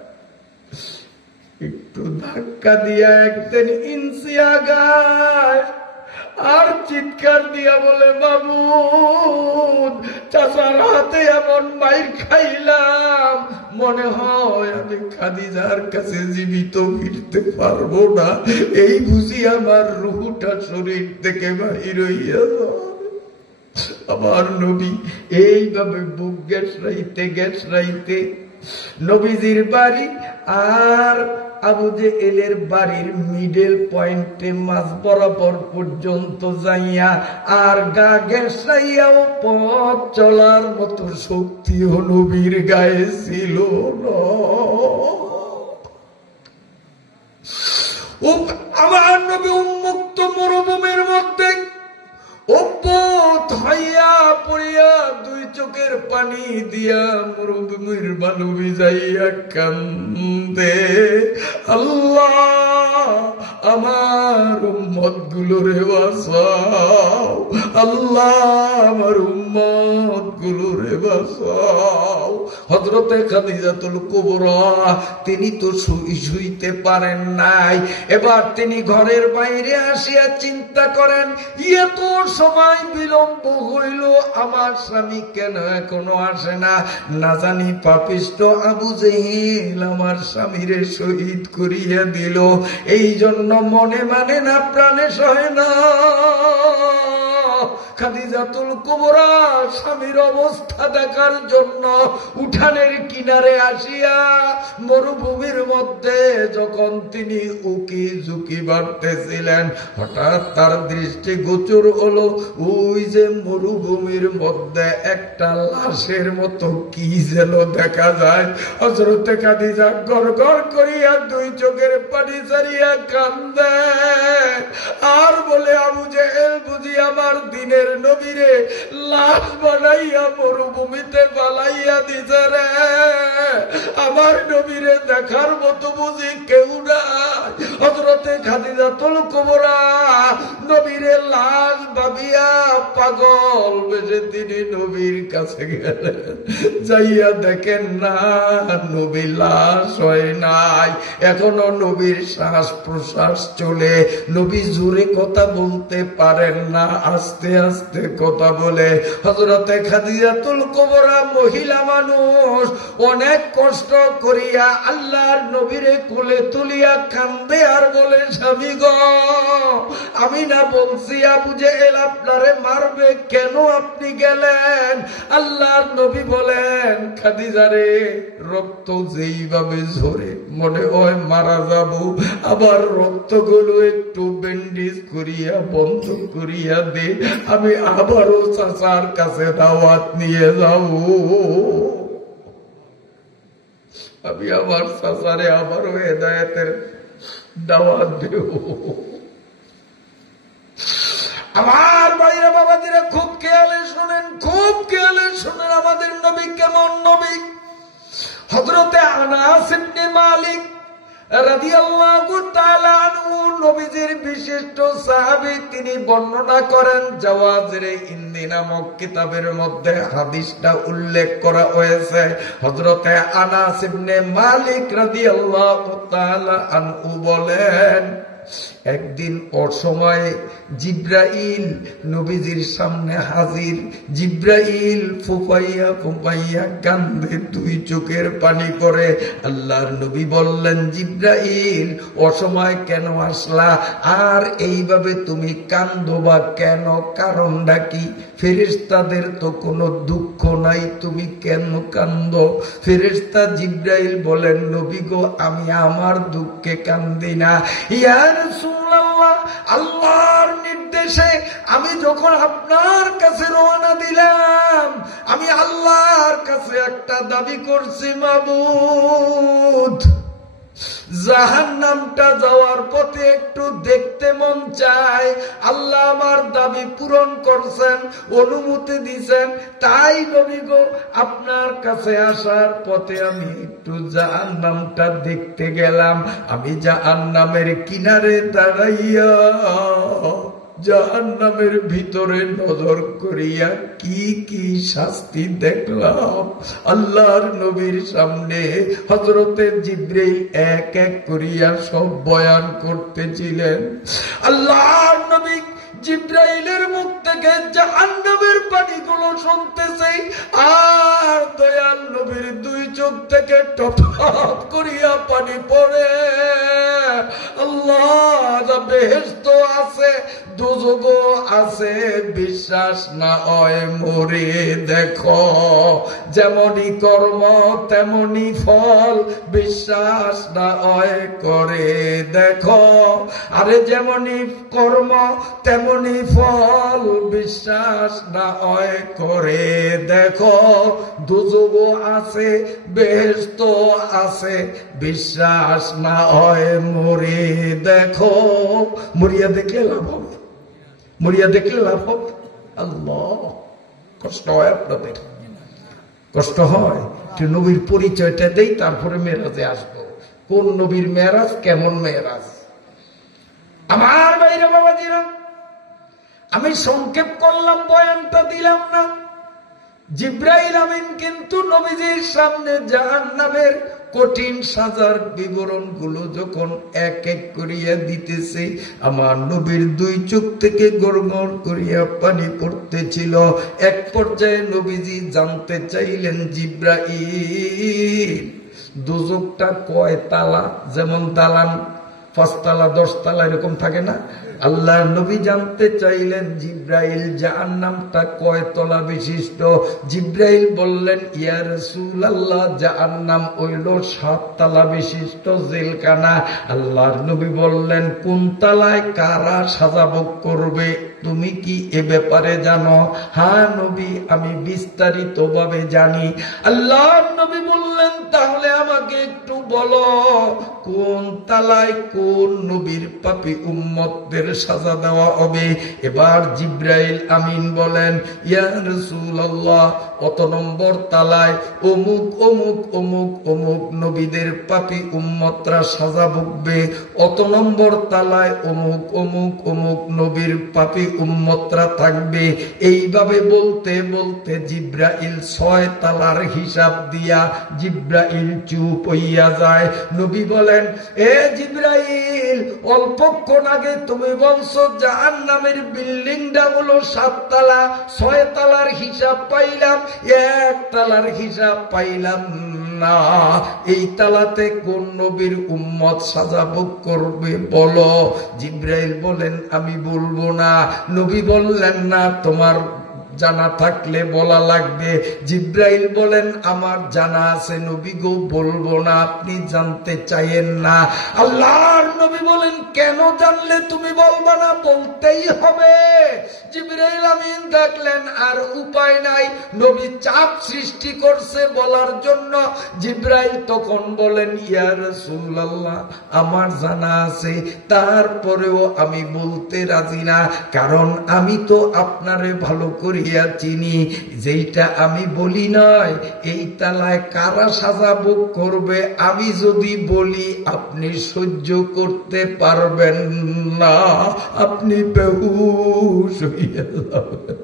একটু ধাক্কা দিয়া 1 ইঞ্চি আগায়, আর চিৎকার দিয়া বলে, মাবুদ চাচার হাতে এমন মাইর খাইলাম, মনে হয় আমি খাদিজার কাছে জীবিত ফিরতে পারবো না। এই বুঝি আমার রুহটা শরীর থেকে বাহির হইয়া যাবে। আমার নবী এইভাবে বুক গ্যাসরাইতে গ্যাসরাইতে নবীজির বাড়ি আর আবু জেহেলের বাড়ির মিডল পয়েন্টে মাঝ বরাবর পর্যন্ত যাইয়া, আর গা গ্যাসাইয়াও পথ চলার মতো শক্তিও নবীর গায়ে ছিল না। আমার নবী উন্মুক্ত মরুভূমির মধ্যে অভ্যুত হইয়া পড়িয়া 2 চোখের পানি দিয়া মরুভূমির বালু ভিজাইয়া কান্দে, আল্লাহ আমার উম্মত গুলোরে বাঁচাও, আল্লাহ আমার উম্মত গুলোরে বাঁচাও। হযরতে খাদিজাতুল কুবরা তিনি তো শুইতে পারেন নাই, এবার তিনি ঘরের বাইরে আসিয়া চিন্তা করেন, এত সময় বিলম্ব হইল, আমার স্বামী কেন এখনো আসে না? না জানি পাপিষ্ট আবু জেহেল আমার স্বামীরে শহীদ করিয়া দিল, এই জন্য মনে মানে না, প্রাণে সহে না। খাদিজাতুল কুবরা স্বামীর অবস্থা দেখার জন্য উঠানের কিনারে আসিয়া মরুভূমির মধ্যে যখন তিনি উকি ঝুঁকি বাড়তেছিলেন, হঠাৎ তার দৃষ্টি গোচর হলো ওই যে মরুভূমির মধ্যে একটা লাশের মতো কি যেন দেখা যায়। হযরতে খাদিজা গড় গড় করিয়া 2 চোখের পানি ছাড়িয়া কান্দে আর বলে, আবু জেহেল বুঝি আমার দিনের নবীরে লাশ বানাইয়া মরুভূমিতে পালাইয়া দিছে রে, আমার নবীরে দেখার মতো বুঝি কেউ নাই। হযরতে খাদিজাতুল কুবরা নবীরে লাশ ভাবিয়া পাগল বেশে তিনি নবীর কাছে গেলেন, যাইয়া দেখেন না নবী লাশ হয় নাই, এখনো নবীর শ্বাস প্রশ্বাস চলে। নবী জোরে কথা বলতে পারেন না, আস্তে আস্তে কথা বলে। হযরতে খাদিজাতুল কুবরা মহিলা মানুষ, অনেক কষ্ট করিয়া আল্লাহর নবীরে কোলে তুলিয়া কান্দে আর বলে, স্বামী গো, আমি না বলছি আবু জেহেল আপনারে মারবে, কেন আপনি গেলেন? আল্লাহর নবী বলেন, খাদিজারে রক্ত যেইভাবে ঝরে মনে হয় মারা যাব, আবার রক্তগুলো একটু ব্যান্ডেজ করিয়া বন্ধ করিয়া দে, আমি আবারও চাচার কাছে দাওয়াত নিয়ে যাব। আমি আমার চাচারে আবারও হেদায়েতের দাওয়াত দেও। আমার ভাইরা বাবাজিরা খুব খেয়ালে শোনেন, খুব খেয়ালে শোনেন আমাদের নবী কেমন নবী। হযরতে আনাস ইবনে মালিক রাদিয়াল্লাহু তাআলা আনহু নবীজির বিশিষ্ট সাহাবী, তিনি বর্ণনা করেন জাওয়াজের হিন্দি নামক কিতাবের মধ্যে হাদিসটা উল্লেখ করা হয়েছে। হযরতে আনাস ইবনে মালিক রাদিয়াল্লাহু তাআলা আনহু বলেন, একদিন অসময়ে জিব্রাইল নবীজির সামনে হাজির। জিব্রাইল ফুপাইয়া ফুপাইয়া কান্দে, দুই চোখের পানি পড়ে। আল্লাহর নবী বললেন, জিব্রাইল অসময় কেন আসলা, আর এইভাবে তুমি কান্দবা কেন, কারণটা কি? ফেরেশতাদের তো কোনো দুঃখ নাই, তুমি কেন কান্দো? ফেরেশতা জিব্রাইল বলেন, নবী গো, আমি আমার দুঃখে কান্দি না। ইয়া রাসূলুল্লাহ, আল্লাহর নির্দেশে আমি যখন আপনার কাছে রওনা দিলাম, আমি আল্লাহর কাছে একটা দাবি করছি, মাবুদ, জাহান্নামটা যাওয়ার পথে একটু দেখতে মন চায়। আল্লাহ আমার দাবি পূরণ করছেন, অনুমতি দিয়েছেন, তাই নবী গো আপনার কাছে আসার পথে আমি একটু জাহান্নামটা দেখতে গেলাম। আমি জাহান্নামের কিনারে দাঁড়াইয়া জাহান্নামের ভিতরে নজর করিয়া কি কি শাস্তি দেখলাম। আল্লাহর নবীর সামনে হযরতে জিবরাইল এক এক করিয়া সব বয়ান করতেছিলেন। আল্লাহর নবী জিব্রাইলের মুখ থেকে জাহান্নামের পানিগুলো শুনতেছে, আর দয়াল নবীর দুই চোখ থেকে টপ টপ করিয়া পানি পড়ে। আল্লাহ, বেহেশত আছে, দোজখও আছে, বিশ্বাস না হয় মরে দেখো। যেমনই কর্ম তেমনি ফল, বিশ্বাস না হয় করে দেখো। আরে যেমনই কর্ম তেমনি ফল, বিশ্বাস না হয় করে দেখো। দোজখও আছে, বেহেশত আছে, বিশ্বাস না হয় মরে দেখো। মরিয়া দেখলে লাভ হবে, মরিয়া দেখলে লাভ হবে। আল্লাহ, কষ্ট হয় আপনাদের, কষ্ট হয়। নবীর পরিচয়টা দেই, তারপরে মেরাজে আসবো। কোন নবীর মেরাজ, কেমন মেরাজ। আমার বাইরে বাবাজিরা, আমি সংক্ষেপ করলাম, বয়ানটা দিলাম না। জিব্রাইল আমিন কিন্তু নবীজির সামনে জাহান্নামের কঠিন সাজার বিবরণ গুলো যখন এক এক করিয়া দিতেছে, আমার নবীর দুই চোখ থেকে গড়গড় করিয়া পানি পড়তেছিল। এক পর্যায়ে নবীজি জানতে চাইলেন, জিব্রাইল, দোজখটা কয় তালা? যেমন দালান 5 তালা 10 তালা এরকম থাকে না? আল্লাহ নবী জানতে চাইলেন, জিব্রাইল, জাহান্নামটা কয় তলা বিশিষ্ট? জিব্রাইল বললেন, ইয়া রাসূলুল্লাহ, জাহান্নাম হইল 7 তালা বিশিষ্ট জেলখানা। আল্লাহর নবী বললেন, কোন তালায় কারা সাজা ভোগ করবে তুমি কি এ ব্যাপারে জানো? হ্যাঁ নবী, আমি বিস্তারিত ভাবে জানি। আল্লাহর নবী বললেন, তাহলে আমাকে একটু বলো, কোন তালায় কোন নবীর পাপী উম্মতদের সাজা দেওয়া হবে? এবার জিব্রাইল আমিন বলেন, ইয়া রাসূলুল্লাহ, কত নম্বর তালায় অমুক অমুক অমুক অমুক নবীদের পাপী উম্মতরা সাজা ভুগবে, অত নম্বর তালায় অমুক অমুক অমুক নবীর পাপী উম্মতরা থাকবে। এইভাবে বলতে বলতে জিব্রাইল 6 তালার হিসাব দিয়া জিব্রাইল চুপ হইয়া যায়। নবী বলেন, এ জিব্রাইল, অল্পক্ষণ আগে তুমি বলছো জাহান্নামের বিল্ডিংটা হলো 7 তালা, 6 তালার হিসাব পাইলাম, 1 তালার হিসাব পাইলাম না। এই তালাতে কোন নবীর উম্মত সাজা ভোগ করবে বলো? জিব্রাইল বলেন, আমি বলবো না। নবী বললেন, না, তোমার জানা থাকলে বলা লাগবে। জিব্রাইল বলেন আমার জানা আছে নবী গো, বলবো না, আপনি জানতে চাইেন না। আল্লাহর নবী বলেন কেন জানলে তুমি বলবা না? বলতেই হবে। জিবরাইল আমিন দেখলেন আর উপায় নাই, নবী চাপ সৃষ্টি করছে বলার জন্য। জিবরাইল তখন বলেন ইয়া রাসূলুল্লাহ আমার জানা আছে, তারপরেও আমি বলতে রাজি না, কারণ আমি তো আপনারে ভালো করিয়া চিনি। যেইটা আমি বলি নয় এই তালায় কারা সাজা ভোগ করবে আমি যদি বলি আপনি সহ্য করতে পারবেন না, আপনি বেহুশ হইয়া যাবেন।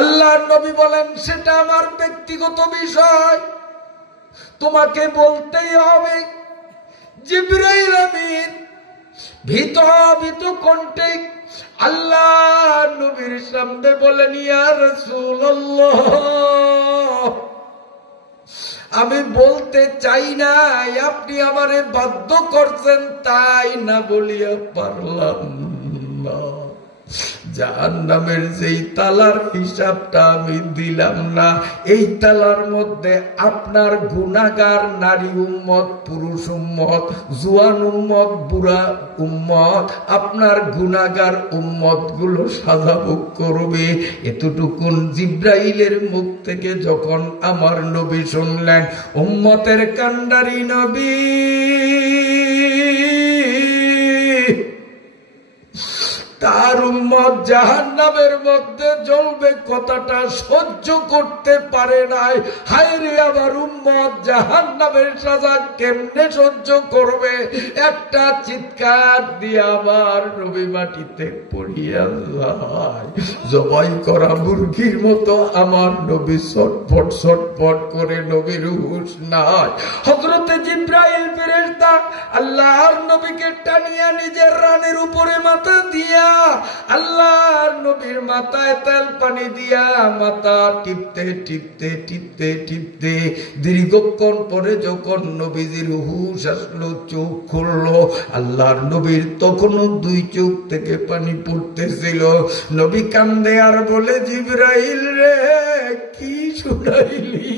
আল্লাহর নবী বলেন সেটা আমার ব্যক্তিগত বিষয়, তোমাকে বলতেই হবে। জিবরাইল আমিন ভীত কণ্ঠে আল্লাহ নবীর সামনে বলেন ইয়া রাসূলুল্লাহ আমি বলতে চাই না, আপনি আমারে বাধ্য করছেন তাই না বলিয়া পারলাম না। জাহান্নামের যেই তালার হিসাবটা আমি দিলাম না, এই তালার মধ্যে আপনার গুনাহগার নারী উম্মত, পুরুষ উম্মত, জোয়ান উম্মত, বুড়া উম্মত, আপনার গুনাহগার উম্মত গুলো সাজা ভোগ করবে। এতটুকুন জিব্রাইলের মুখ থেকে যখন আমার নবী শুনলেন, উম্মতের কান্ডারি নবী তার উম্মত জাহান্নামের মধ্যে জ্বলবে কথাটা সহ্য করতে পারে নাই। হায় রে আমার উম্মত জাহান্নামের সাজা কেমনে সহ্য করবে? একটা চিৎকার দিয়ে আমার নবী মাটিতে পড়িয়া যায়। জবাই করা মুরগির মতো আমার নবী ছটফট ছটফট করে, নবীর হুঁশ নাই। হযরতে জিবরাইল ফেরেশতা আল্লাহর নবীকে টানিয়া নিজের রানের উপরে মাথা দিয়া আল্লাহর নবীর মাথায় তেল পানি দিয়া মাথা টিপতে টিপতে টিপতে টিপতে দীর্ঘক্ষণ পরে যখন নবীজির হুঁশ আসলো, চোখ খুললো, আল্লাহর নবীর তখনও দুই চোখ থেকে পানি পড়তেছিল। নবী কান্দে আর বলে জিবরাইল রে কি শুনাইলি?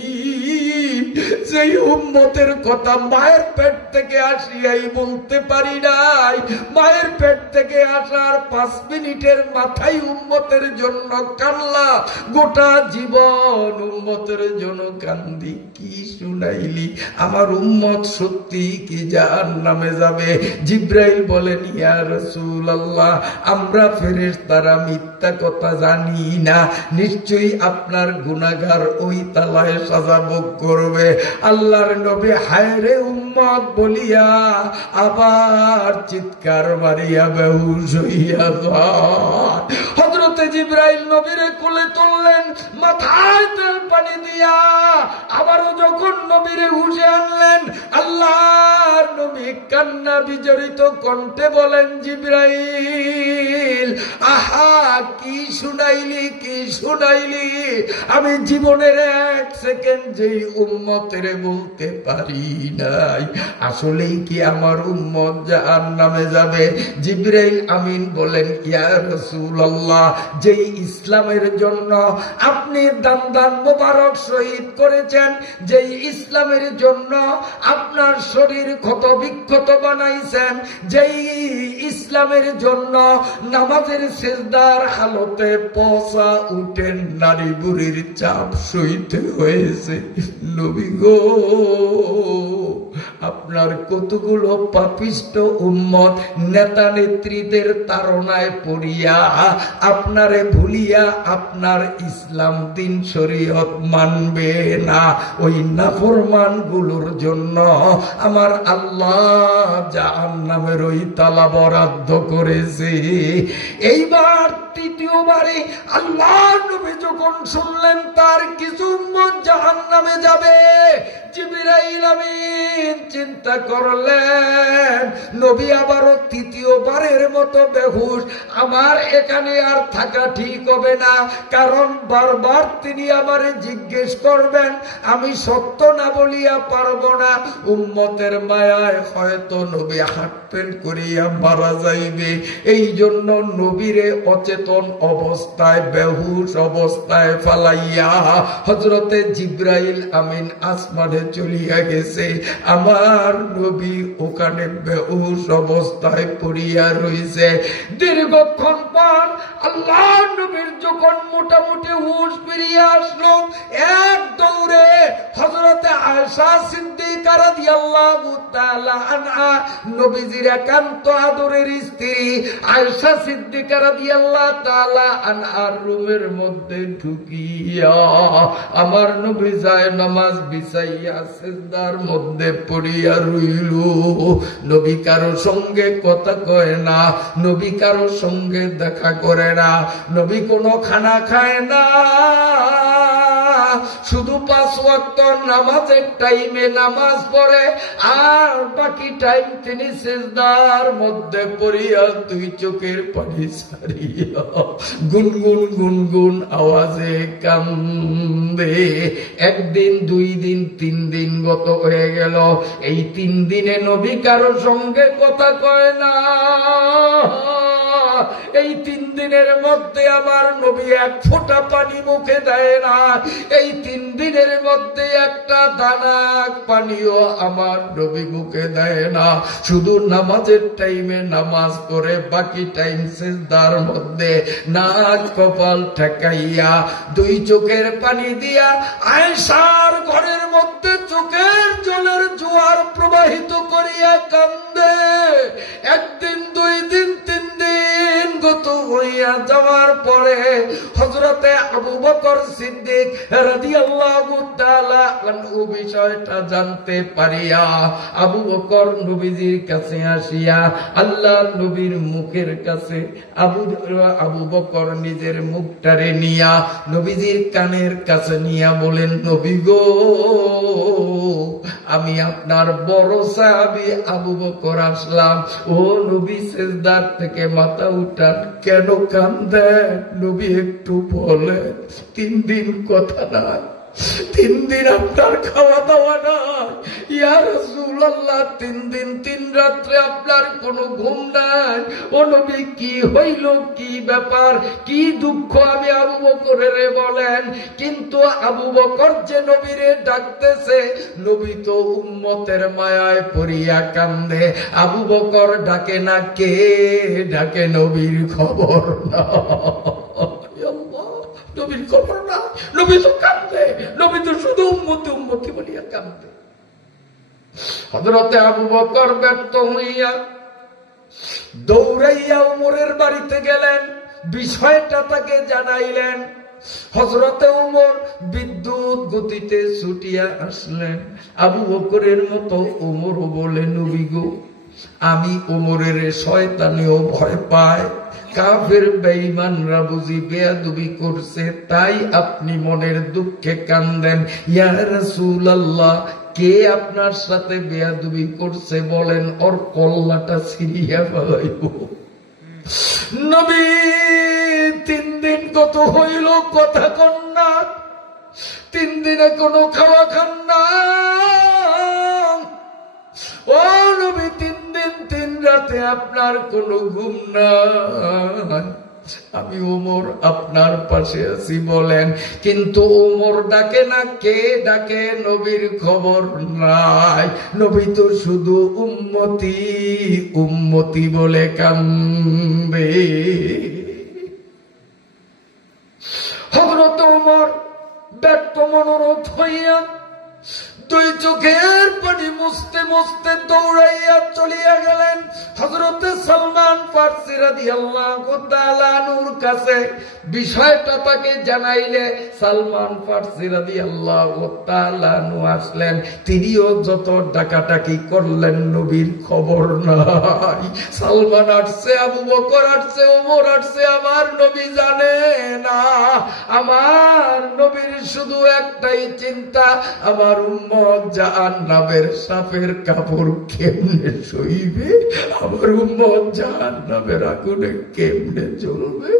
সেই উম্মতের কথা মায়ের পেট থেকে আসিয়াই বলতে পারি নাই, মায়ের পেট থেকে আসার 5 মিনিটের মাথায় উম্মতের জন্য কান্না, গোটা জীবন উম্মতের জন্য কান্দি। কি শুনাইলি? আমার উম্মত সত্যি কি জাহান্নামে যাবে? জিবরাইল বলেন ইয়া রাসূলুল্লাহ আমরা ফেরেশতারা মিথ্যা কথা জানি না, নিশ্চয়ই আপনার গুনাহগার ওই তালায় সাজা ভোগ করবে। আল্লাহর নবী হায় রে উম্মত বলিয়া আবার চিৎকার মারিয়া বেহুশ হইয়া যায়। হযরতে জিবরাইল নবীরে কোলে তুললেন, মাথায় তেল পানি দিয়া আবারও যখন নবীরে হুঁশে আনলেন, আল্লাহর নবী কান্না বিজড়িত কণ্ঠে বলেন জিবরাইল আহা কি শুনাইলি, কি শুনাইলি? আমি জীবনের 1 সেকেন্ড যেই উম্মতের বলতে পারি নাই, আসলেই কি আমার উম্মত জাহান্নামে যাবে? জিবরাইল আমিন বলেন ইয়া রাসূলুল্লাহ যেই ইসলামের জন্য আপনি দান দান মোবারক শহীদ করেছেন, যেই ইসলামের জন্য আপনার শরীর ক্ষত বিক্ষত বানাইছেন, যেই ইসলামের জন্য নামাজের সিজদার হালতে পৌঁছা উঠেন নারী বুড়ির চাপ সইতে হয়েছে, নবী গো আপনার কতগুলো পাপিষ্ট উম্মত নেতা নেত্রীদের তাড়নায় পড়িয়া আপনারে ভুলিয়া আপনার ইসলাম দিন শরীয়ত মানবে না। ওই নাফরমান গুলোর জন্য আমার আল্লাহ জাহান্নামের ওই তালা বরাদ্দ করেছে। এইবার তৃতীয়বারে আল্লাহর নবী যখন যখন শুনলেন তার কিছু উম্মত জাহান্নামে যাবে, জিবরাইল আমিন চিন্তা করলেন নবী আবারও তৃতীয়বারের মতো বেহুশ, আমার এখানে আর থাকা ঠিক হবে না, কারণ বারবার তিনি আমারে জিজ্ঞেস করবেন, আমি সত্য না বলিয়া পারবো না। উম্মতের মায়ায় হয়তো নবী হাঁটপেন করিয়া মারা যাইবে, এই জন্য নবীরে অচেতন অবস্থায় বেহুশ অবস্থায় ফালাইয়া হযরতে জিবরাইল আমিন আসমানে চলিয়া গেছে। আমার নবী ওখানে বেহুশ অবস্থায় পড়িয়া রইছে। দীর্ঘক্ষণ পর আল্লাহ নবীর যখন মোটামুটি হুঁশ ফিরিয়া আসলো, এক দৌড়ে হযরতে আয়েশা সিদ্দিকা রাদিয়াল্লাহু তাআলা আনহা, নবীজির একান্ত আদরের স্ত্রী আয়েশা সিদ্দিকা রাদিয়াল্লাহু তাআলা আনহার রুমের মধ্যে ঢুকিয়া আমার নবী যায় নামাজ বিছাইয়া সিজদার মধ্যে পড়িয়া রইল। নবী কারো সঙ্গে কথা কয় না, নবী কারো সঙ্গে দেখা করে না, নবী কোনো খানা খায় না, শুধু 5 ওয়াক্ত নামাজের টাইমে নামাজ পড়ে, আর বাকি টাইম তিনি সিজদার মধ্যে পড়িয়া 2 চোখের পানি ছাড়িয়া গুনগুন গুনগুন আওয়াজে কান্দে। 1 দিন 2 দিন 3 দিন গত হয়ে গেল, এই 3 দিনে নবী কারো সঙ্গে কথা কয় না। এই 3 দিনের মধ্যে আমার নবী 1 ফোঁটা পানি মুখে দেয় না, এই 3 দিনের মধ্যে একটা দানা পানিও আমার নবী মুখে দেয় না, শুধু নামাজের টাইমে নামাজ পড়ে, বাকি টাইম সিজদার মধ্যে নাক কপাল ঠেকাইয়া 2 চোখের পানি দিয়া আয়েশার ঘরের মধ্যে চোখের জলের জোয়ার প্রবাহিত করিয়া কান্দে। 1 দিন 2 দিন 3 দিন গত হইয়া যাওয়ার পরে হযরতে আবু বকর সিদ্দিক রাদিয়াল্লাহু তাআলা আনহু বিষয়টা জানতে পারিয়া আবু বকর নবীজির কাছে আসিয়া আল্লাহর নবীর মুখের কাছে আবু বকর নিজের মুখটারে নিয়া নবীজির কানের কাছে নিয়া বলেন, নবী গো, আমি আপনার বড় সাহাবী আবু বকর আসলাম। ও নবী, সিজদার থেকে মাথা উঠান, কেন কাঁদেন? নবী একটু বলেন। 3 দিন কথা নাই, 3 দিন আপনার খাওয়া দাওয়া নাই, ইয়া রাসূলুল্লাহ, 3 দিন 3 রাত্রে আপনার কোনো ঘুম নাই। ও নবী, কি হইল, কি ব্যাপার, কি দুঃখ? আমি আবু বকরের বলেন। কিন্তু আবু বকর যে নবীরে ডাকতেছে, নবী তো উম্মতের মায়ায় পড়িয়া কান্দে। আবু বকর ডাকে না, কে ডাকে? নবীর খবর না, নবীর খবর না, নবী তো কান্দে, নবী তো শুধু উম্মতি উম্মতি বলিয়া কান্দে। হযরতে আবু বকর ব্যর্থ হইয়া দৌড়াইয়া উমরের বাড়িতে গেলেন, বিষয়টা তাকে জানাইলেন। হযরতে উমর বিদ্যুৎ গতিতে ছুটিয়া আসলেন। আবু বকরের মতো উমরও বলে, নবী গো, আমি উমরের শয়তানিও ভয় পায়, কাফের বেঈমানরা বুঝি বেয়াদবি করছে, তাই আপনি মনের দুঃখে কান্দেন। ইয়া রাসূলুল্লাহ, কে আপনার সাথে বেয়াদবি করছে বলেন, ওর কল্লাটা ছিঁড়িয়া ফেলাইব। নবী 3 দিন গত হইল, কথা কন না, 3 দিনে কোনো খাওয়া খান না। ও নবী, 3 দিন 3 রাতে আপনার কোনো ঘুম নাই। আমি ওমর আপনার পাশে আছি বলেন, কিন্তু ওমর ডাকে না, কে ডাকে? নবীর খবর নাই। নবী তো শুধু উম্মতি উম্মতি বলে কান্দে। হযরত ওমর ব্যর্থ মনোরথ হইয়া দুই চোখের পানি মুছতে মুছতে দৌড়াইয়া চলিয়া গেলেন হযরতে সালমান ফারসি রাদিয়াল্লাহু তাআলা আনহুর কাছে। বিষয়টা তাকে জানাইলে সালমান ফারসি রাদিয়াল্লাহু তাআলা আনহু আসলেন। তিনিও যত ডাকাডাকি করলেন, নবীর খবর নাই। সালমান আসছে, আবু বকর আসছে, ওমর আসছে, আমার নবী জানে না। আমার নবীর শুধু একটাই চিন্তা, আমার উম্মত জাহান্নামের সাপের কাপড় কেমনে সইবে, আমার উম্মত জাহান্নামের আগুনে কেমনে জ্বলবে,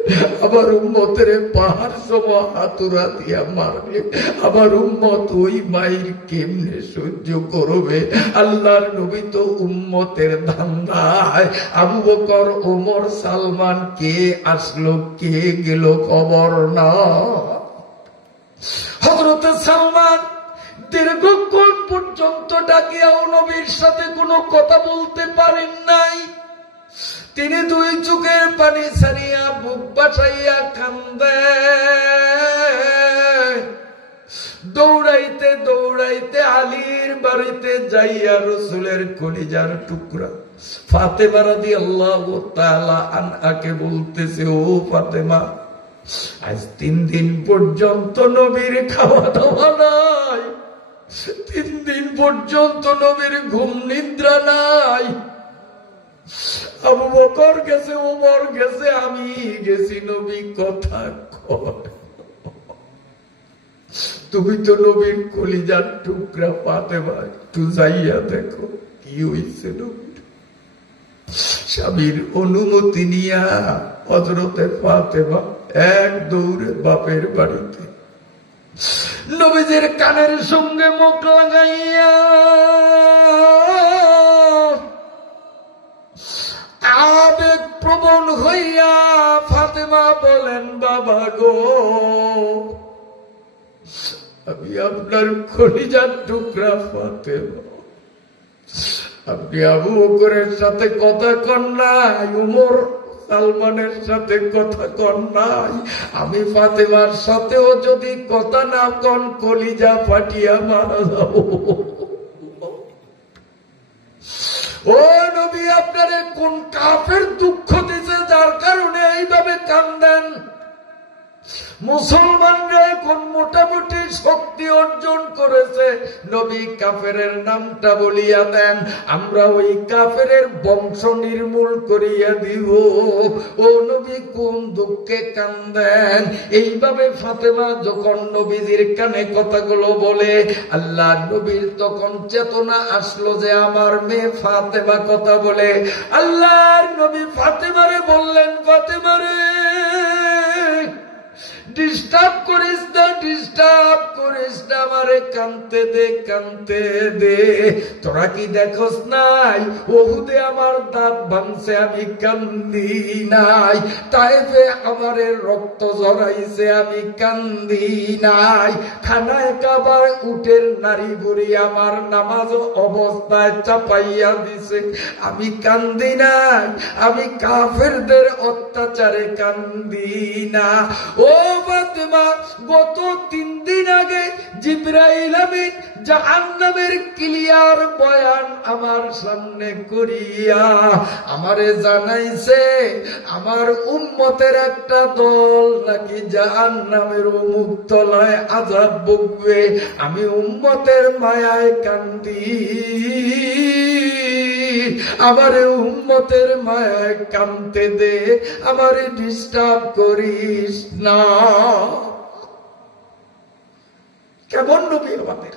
আমার উম্মতের পাহাড় সম হাতুড়া দিয়া মারবে, আমার উম্মত ওই মায়ের কেমনে সহ্য করবে। আল্লাহর নবী তো উম্মতের ধান্দায়। আবু বকর, ওমর, সালমান কে আসলো কে গেল খবর না। হযরতে সালমান দীর্ঘক্ষণ পর্যন্ত ডাকিয়াও নবীর সাথে কোনো কথা বলতে পারেন নাই। তিনি দুই চোখের পানি ছাড়িয়া বুক বাসাইয়া কান্দে। দৌড়াইতে দৌড়াইতে আলীর বাড়িতে যাইয়া রসুলের কলিজার টুকরা ফাতেমা রাদিয়াল্লাহু তাআলা আনহাকে বলতেছে, ও ফাতেমা, আজ 3 দিন পর্যন্ত নবীর খাওয়া দাওয়া নাই, 3 দিন পর্যন্ত নবীর ঘুম নিদ্রা নাই। আবু বকর গেছে, ওমর গেছে, আমি গেছি, নবী কথা কয়। তুমি তো নবীর কলিজার টুকরা ফাতেমা, একটু যাইয়া দেখো কি হইছে নবীর। স্বামীর অনুমতি নিয়া হযরতে ফাতেমা এক দৌড়ে বাপের বাড়িতে নবীজির কানের সঙ্গে মুখ লাগাইয়া আবেগ প্রবণ হইয়া ফাতেমা বলেন, বাবা গো, আমি আপনার কলিজার টুকরা ফাতেমা, আপনি আবু বকরের সাথে কথা কন নাই, উমর সালমানের সাথে কথা কন নাই, আমি ফাতেমার সাথেও যদি কথা না কন কলিজা ফাটিয়া মারা যাব। ও নবী, আপনারে কোন কাফের দুঃখ দিছে যার কারণে এইভাবে কান্দেন? মুসলমানরা এখন মোটামুটি শক্তি অর্জন করেছে, নবী কাফেরের নামটা বলিয়া দেন, আমরা ওই কাফেরের বংশ নির্মূল করিয়া দিব। ও নবী কোন দুঃখে কান্দেন? এইভাবে ফাতেমা যখন নবীজির কানে কথাগুলো বলে, আল্লাহ নবীর তখন চেতনা আসলো যে আমার মেয়ে ফাতেমা কথা বলে। আল্লাহর নবী ফাতেমারে বললেন, ফাতেমারে ডিস্টার্ব করিস না, ডিস্টার্ব করিস না, আমারে কানতে দে, কানতে দে। তোরা কি দেখোস নাই ওহুদে আমার দাঁত ভাঙছে, আমি কান্দি নাই। তাইফে আমারে রক্ত ঝরাইছে, আমি কান্দি নাই। খানায় কাবার উটের নারী বুড়ি আমার নামাজ অবস্থায় চাপাইয়া দিছে, আমি কান্দি নাই। আমি কাফেরদের অত্যাচারে কান্দি না। ও ফাতেমা, গত 3 দিন আগে জিবরাইল আমিন জাহান্নামের ক্লিয়ার বয়ান আমার সামনে করিয়া আমারে জানাইছে আমার উম্মতের একটা দল নাকি জাহান্নামের অমুক তলায় আযাব ভোগবে। আমি উম্মতের মায়ায় কান্দি, আমারে উম্মতের মায়ায় কাঁদতে দে, আমারে ডিস্টার্ব করিস না। কেমন নবী আমাদের,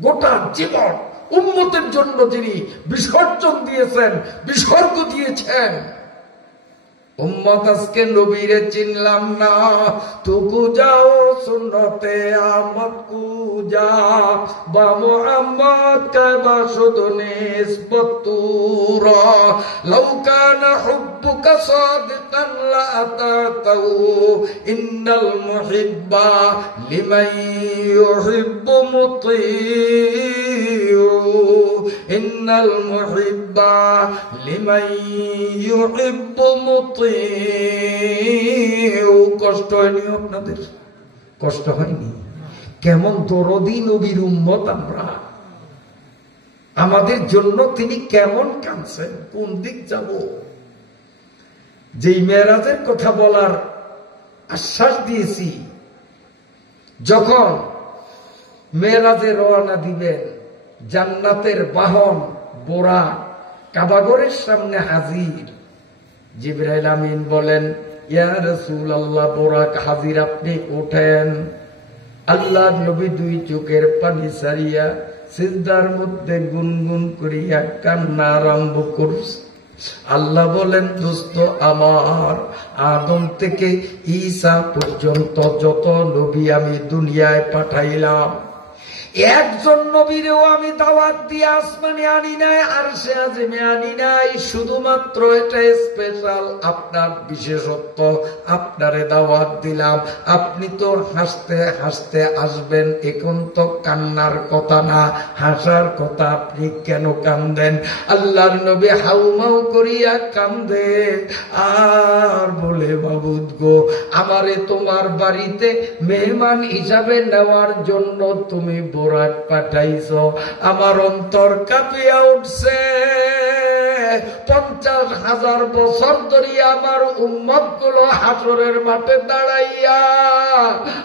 গোটা জীবন উম্মতের জন্য যিনি বিসর্জন দিয়েছেন, বিসর্গ দিয়েছেন। উম্মত আজকে নবীরে চিনলাম না, তুকু যাও সুন্নতে আমত কুজা বা মুহাম্মদ কাবা শুধু নিসবতুরা লাউ কানা হুব্বুকা সাদিকান লা আতাতাউ ইন্নাল মুহিব্বা লিমান ইউহিব্বু মুতিউ ইন্নাল মুহিব্বা লিমান ইউহিব্বু মুতিউ। কষ্ট হয়নি আপনাদের? কষ্ট হয়নি? কেমন দরদি নবীর উম্মত আমরা, আমাদের জন্য তিনি কেমন কাঁদছেন, কোন দিক যাব। যেই মেরাজের কথা বলার আশ্বাস দিয়েছি, যখন মেরাজে রওনা দিবেন, জান্নাতের বাহন বোরা কাবাগরের সামনে হাজির। জিবরাইল আমিন বলেন, ইয়া রাসূলুল্লাহ, বোরাক হাজির, আপনি ওঠেন। আল্লাহ নবী দুই চোখের পানি ছাড়িয়া সিজদার মধ্যে গুনগুন করিয়া কান্না আরম্ভ করছে। আল্লাহ বলেন, দোস্ত আমার, আদম থেকে ঈসা পর্যন্ত যত নবী আমি দুনিয়ায় পাঠাইলাম, একজন নবীরেও আমি দাওয়াত দিয়ে আসমানে আনি নাই, আরশে আযমে আনি নাই। শুধুমাত্র এটা স্পেশাল, আপনার বিশেষত্ব, আপনারে দাওয়াত দিলাম। আপনি তো হাসতে হাসতে আসবেন, এখন তো কান্নার কথা না, হাসার কথা। আপনি কেন কান্দেন? আল্লাহর নবী হাউমাউ করিয়া কান্দে আর বলে, মাবুদ গো, আমারে তোমার বাড়িতে মেহমান হিসাবে নেওয়ার জন্য তুমি বোরাক পাঠাইছ। আমার অন্তর কাঁপিয়া উঠছে। 50,000 বছর ধরিয়া আমার উম্মত গুলো হাসরের মাঠে দাঁড়াইয়া,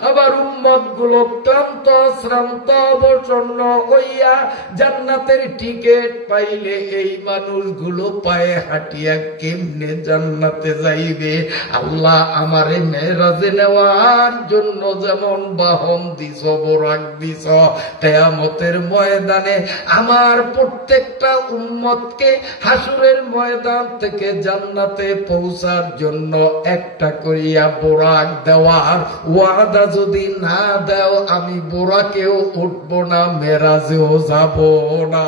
আমার উম্মত গুলো ক্লান্ত শ্রান্ত অবসন্ন হইয়া জান্নাতের টিকিট পাইলে এই মানুষগুলো পায়ে হাঁটিয়া কেমনে জান্নাতে যাইবে? আল্লাহ আমারে মেরাজে নেওয়ার জন্য যেমন বাহন দিছ, বোরাক দিছ, কিয়ামতের ময়দানে আমার প্রত্যেকটা উম্মতকে হাসরের ময়দান থেকে জান্নাতে পৌঁছার জন্য একটা করিয়া বোরাক দেওয়ার ওয়াদা যদি না দাও, আমি বোরাকেও উঠবো না, মেরাজেও যাব না।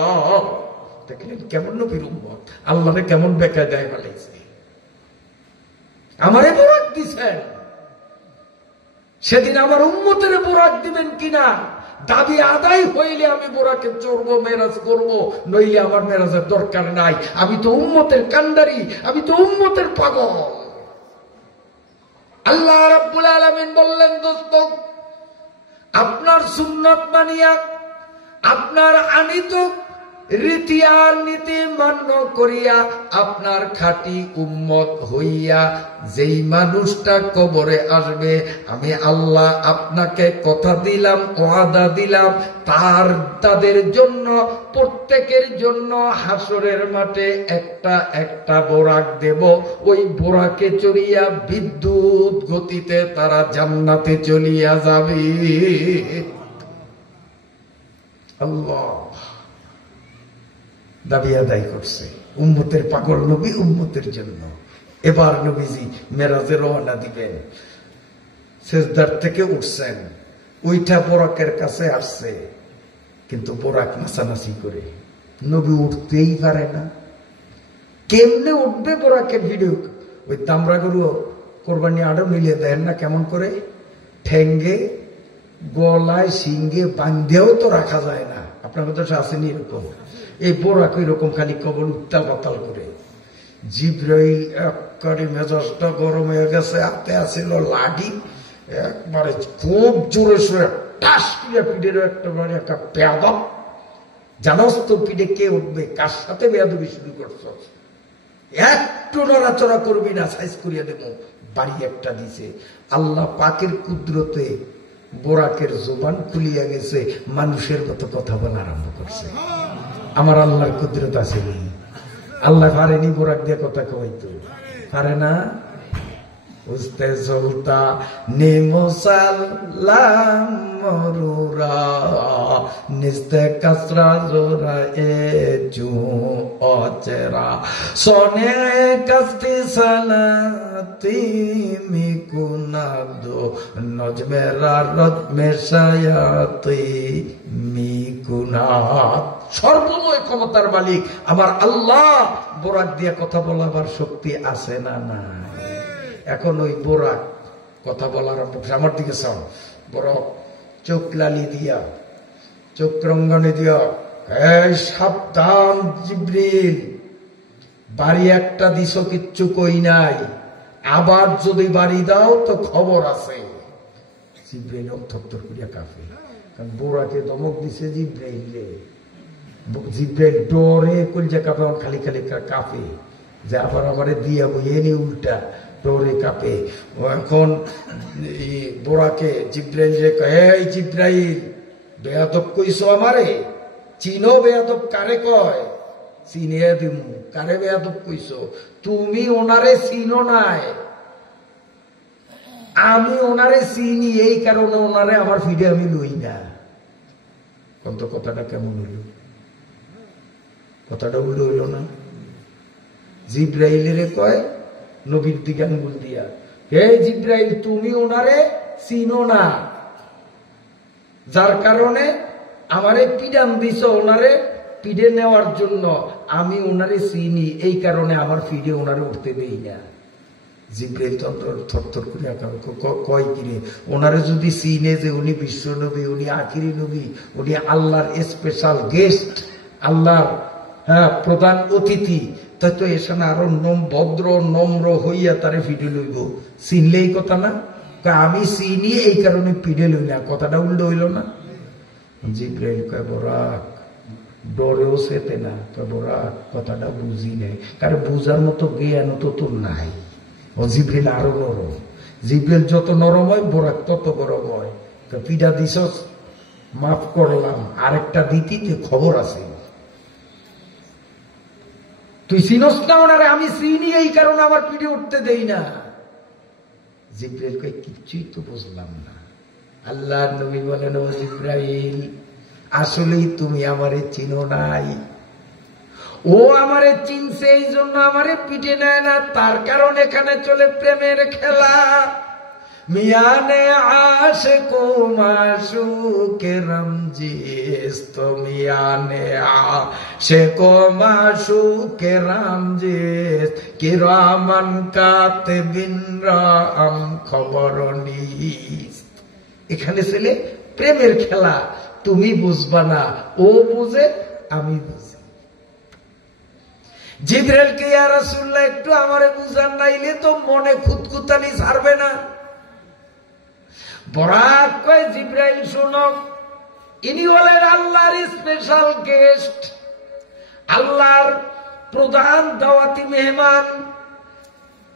দেখলেন কেমন নবীর উম্মত, আল্লাহরে কেমন বেকায়দায় ফেলাইছে। আমারে বোরাক দিছেন, সেদিন আমার উম্মতের বোরাক দিবেন কিনা দাবি আদায় হইলে আমি বোরাকে চড়বো, মেরাজ করবো, নইলে আমার মেরাজের দরকার নাই। আমি তো উম্মতের কান্ডারি, আমি তো উম্মতের পাগল। আল্লাহ রাব্বুল আলামিন বললেন, দোস্ত, আপনার সুন্নত মানিয়া, আপনার আনিত রীতি আর নীতি মান্য করিয়া, আপনার খাঁটি উম্মত হইয়া যেই মানুষটা কবরে আসবে, আমি আল্লাহ আপনাকে কথা দিলাম, ওয়াদা দিলাম, তাদের জন্য, প্রত্যেকের জন্য হাসরের মাঠে একটা একটা বোরাক দেব। ওই বোরাকে চড়িয়া বিদ্যুৎ গতিতে তারা জান্নাতে চলিয়া যাবে। আল্লাহ দাবি আদায় করছে, উম্মতের পাগল নবী উম্মতের জন্য। এবার নবীজি মেরাজে রওনা দিবেন, সিজদার থেকে উঠছেন, ওইটা বোরাকের কাছে আসছে, কিন্তু বোরাক নাচানাচি করে, নবী উঠতেই পারে না। কেমনে উঠবে বোরাকের ভিডিও? ওই তামরা গরু কোরবানি আরো মিলিয়ে দেন না কেমন করে, ঠেঙ্গে গলায় সিংহে বান্ধেও তো রাখা যায় না। আপনার কথা আসেনি এরকম? এই বোরাক ওই রকম খালি কবর উত্তাল পাতাল করে। জিব্রাইল একবারে মেজাজটা গরম হয়ে গেছে, হাতে আসিল লাঠি, একবারে খুব জোরে সোরে টাস পিড়ে পিঠের একটাবারে একটা পেয়াদব। জানোস তো পিঠে কে উঠবে, কার সাথে বেয়াদবি শুরু করছ, একটু নড়াচড়া করবি না, সাইজ করিয়া দেব। বাড়ি একটা দিছে। আল্লাহ পাকের কুদরতে বোরাকের জবান খুলিয়া গেছে, মানুষের মতো কথা বলা আরম্ভ করছে। আমার আল্লাহর কুদরত আছে, আল্লাহ পারেনি বোরাক দিয়ে কথা কইতো, পারে না। উস্তে চলতা নেমসালাম মরুরা নিস্তে কাসরা জোরা এ চু অচেরা সোনে কাস্তি সালাতি মিকুনাদো নজমেরা রজমেশায়াতি মিকুনাদ। সর্বময় ক্ষমতার মালিক আমার আল্লাহ বোরাক দিয়ে কথা বলাবার শক্তি আছে না? না। এখন ওই বোরাক কথা বলার আমার দিকে চাও, বড় চোখ লালি দিয়া, চোখ রঙ্গনে দিয়া, এই সাবধান জিবরিল, বাড়ি একটা দিছ, কিচ্ছু কই নাই, আবার যদি বাড়ি দাও তো খবর আছে। জিব্রাইল থরথর করিয়া কাঁপে, কারণ বোরাকে দমক দিছে জিব্রাইলে। জিব্রাইল ডরে কলজা কাঁপে, খালি খালি কাঁপে যে আবার আমারে দিয়া বইয়ে নি, উল্টা ডরে কাঁপে। এখন বোরাকে জিব্রাইল রে কয়, এই জিব্রাইল বেয়াদব কইছো আমারে, চিনো বেয়াদব কারে কয়? চিনিয়া দিমু, কারে বেয়াদব কইছো? তুমি ওনারে চিনো নাই, আমি ওনারে চিনি, এই কারণে ওনারে আমার ফিডে আমি লই না। কত কথাটা কেমন হইল? কথাটা উল্টো হইল না? জিব্রাইলের কয় নবীর দিকে আঙ্গুল দিয়া, হে জিব্রাইল তুমি ওনারে চিনো না, যার কারণে আমারে পিডান দিছ, ওনারে পিডে নেওয়ার জন্য। আমি ওনারে চিনি, এই কারণে আমার ফিডে ওনারে উঠতে দেই না। জিব্রাইল থরথর করে কয় কিরে, ওনারে যদি চিনে যে উনি বিশ্ব নবী, উনি আখিরি নবী, উনি আল্লাহর স্পেশাল গেস্ট, আল্লাহর প্রধান অতিথি, তাই তো এখানে আরো ভদ্র নম্র হইয়া তারে ফিডে লইব। চিনলে এই কথা না? আমি চিনি এই কারণে পিডে লই না। কথাটা উল্টো হইল না? জিব্রাইল কয় বোরাক ডরেও সেতে না, বোরাক কথাটা বুঝি নাই, কারণ বুঝার মতো জ্ঞান তো তোর নাই। ও জিব্রাইল আরো নরম, জিব্রাইল যত নরম হয় বোরাক তত গরম হয়। পিডা দিস, মাফ করলাম, আরেকটা দিতে খবর আছে। তুই চিনস না ওনারে? আমি চিনি, এই কারণে আমার পিঠে উঠতে দেই না। জিব্রাইল কয় কিচ্ছুই তো বুঝলাম না। আল্লাহ নবী বলেন, ও জিব্রাইল আসলেই তুমি আমারে চিনো নাই। ও আমারে চিনছে, এই জন্য আমারে পিঠে নেয় না, তার কারণ এখানে চলে প্রেমের খেলা। মিয়ানে আশিকো মাশুকে রমজিস, তো মিয়ানে আশিকো মাশুকে রমজিস, কিরামান কাতিবিন রাম খবরনিস। এখানে ছেলে প্রেমের খেলা, তুমি বুঝবা না, ও বুঝে, আমি বুঝি। জিব্রাইলকে ইয়া রাসূলুল্লাহ একটু আমারে বুঝান, নাইলে তো মনে খুঁতখুঁতানি ছাড়বে না। বরাক কয় জিব্রাইল শোনো, ইনি হলেন আল্লাহর স্পেশাল গেস্ট, আল্লাহর প্রধান দাওয়াতি মেহমান।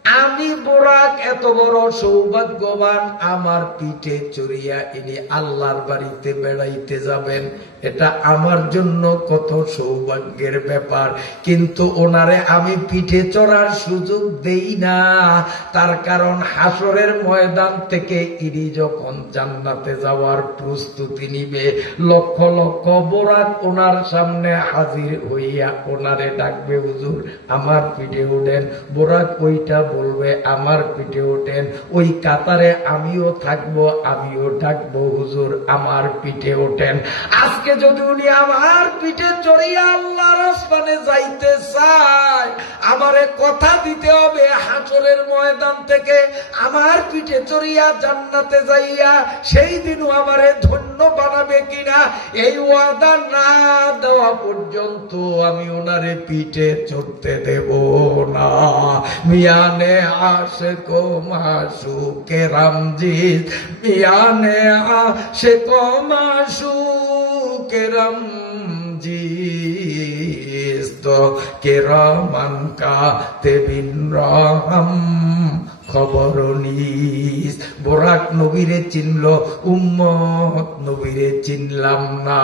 আমি বোরাক এত বড় সৌভাগ্যবান, আমার পিঠে চড়িয়া ইনি আল্লাহর বাড়িতে বেড়াইতে যাবেন, এটা আমার জন্য কত সৌভাগ্যের ব্যাপার। কিন্তু ওনারে আমি পিঠে চড়ার সুযোগ দেই না, তার কারণ হাসরের ময়দান থেকে ইনি যখন জান্নাতে যাওয়ার প্রস্তুতি নিবে, লক্ষ লক্ষ বোরাক ওনার সামনে হাজির হইয়া ওনারে ডাকবে, হুজুর আমার পিঠে উঠেন। বোরাক ওইটা বলবে, আমার পিঠে ওঠেন। ওই কাতারে আমিও থাকবো, আমিও ডাকবো, হুজুর আমার পিঠে ওঠেন। আজকে যদি উনি আমার পিঠে চড়িয়া আল্লাহর আসমানে যাইতে চায়, আমারে কথা দিতে হবে হাসরের ময়দান থেকে আমার পিঠে চড়িয়া জান্নাতে যাইয়া সেই দিনও আমারে ধন্য বানাবে কিনা, এই ওয়াদা না দেওয়া পর্যন্ত আমি ওনারে পিঠে চড়তে দেব না। মিয়ানে আশিকো মাশুকে রমজিস, মিয়ানে আশিকো মাশুকে রমজিস, তো কিরামান কাতিবিন রাম খবরনিস। বোরাক নবীরে চিনল, উম্মত নবীরে চিনলাম না।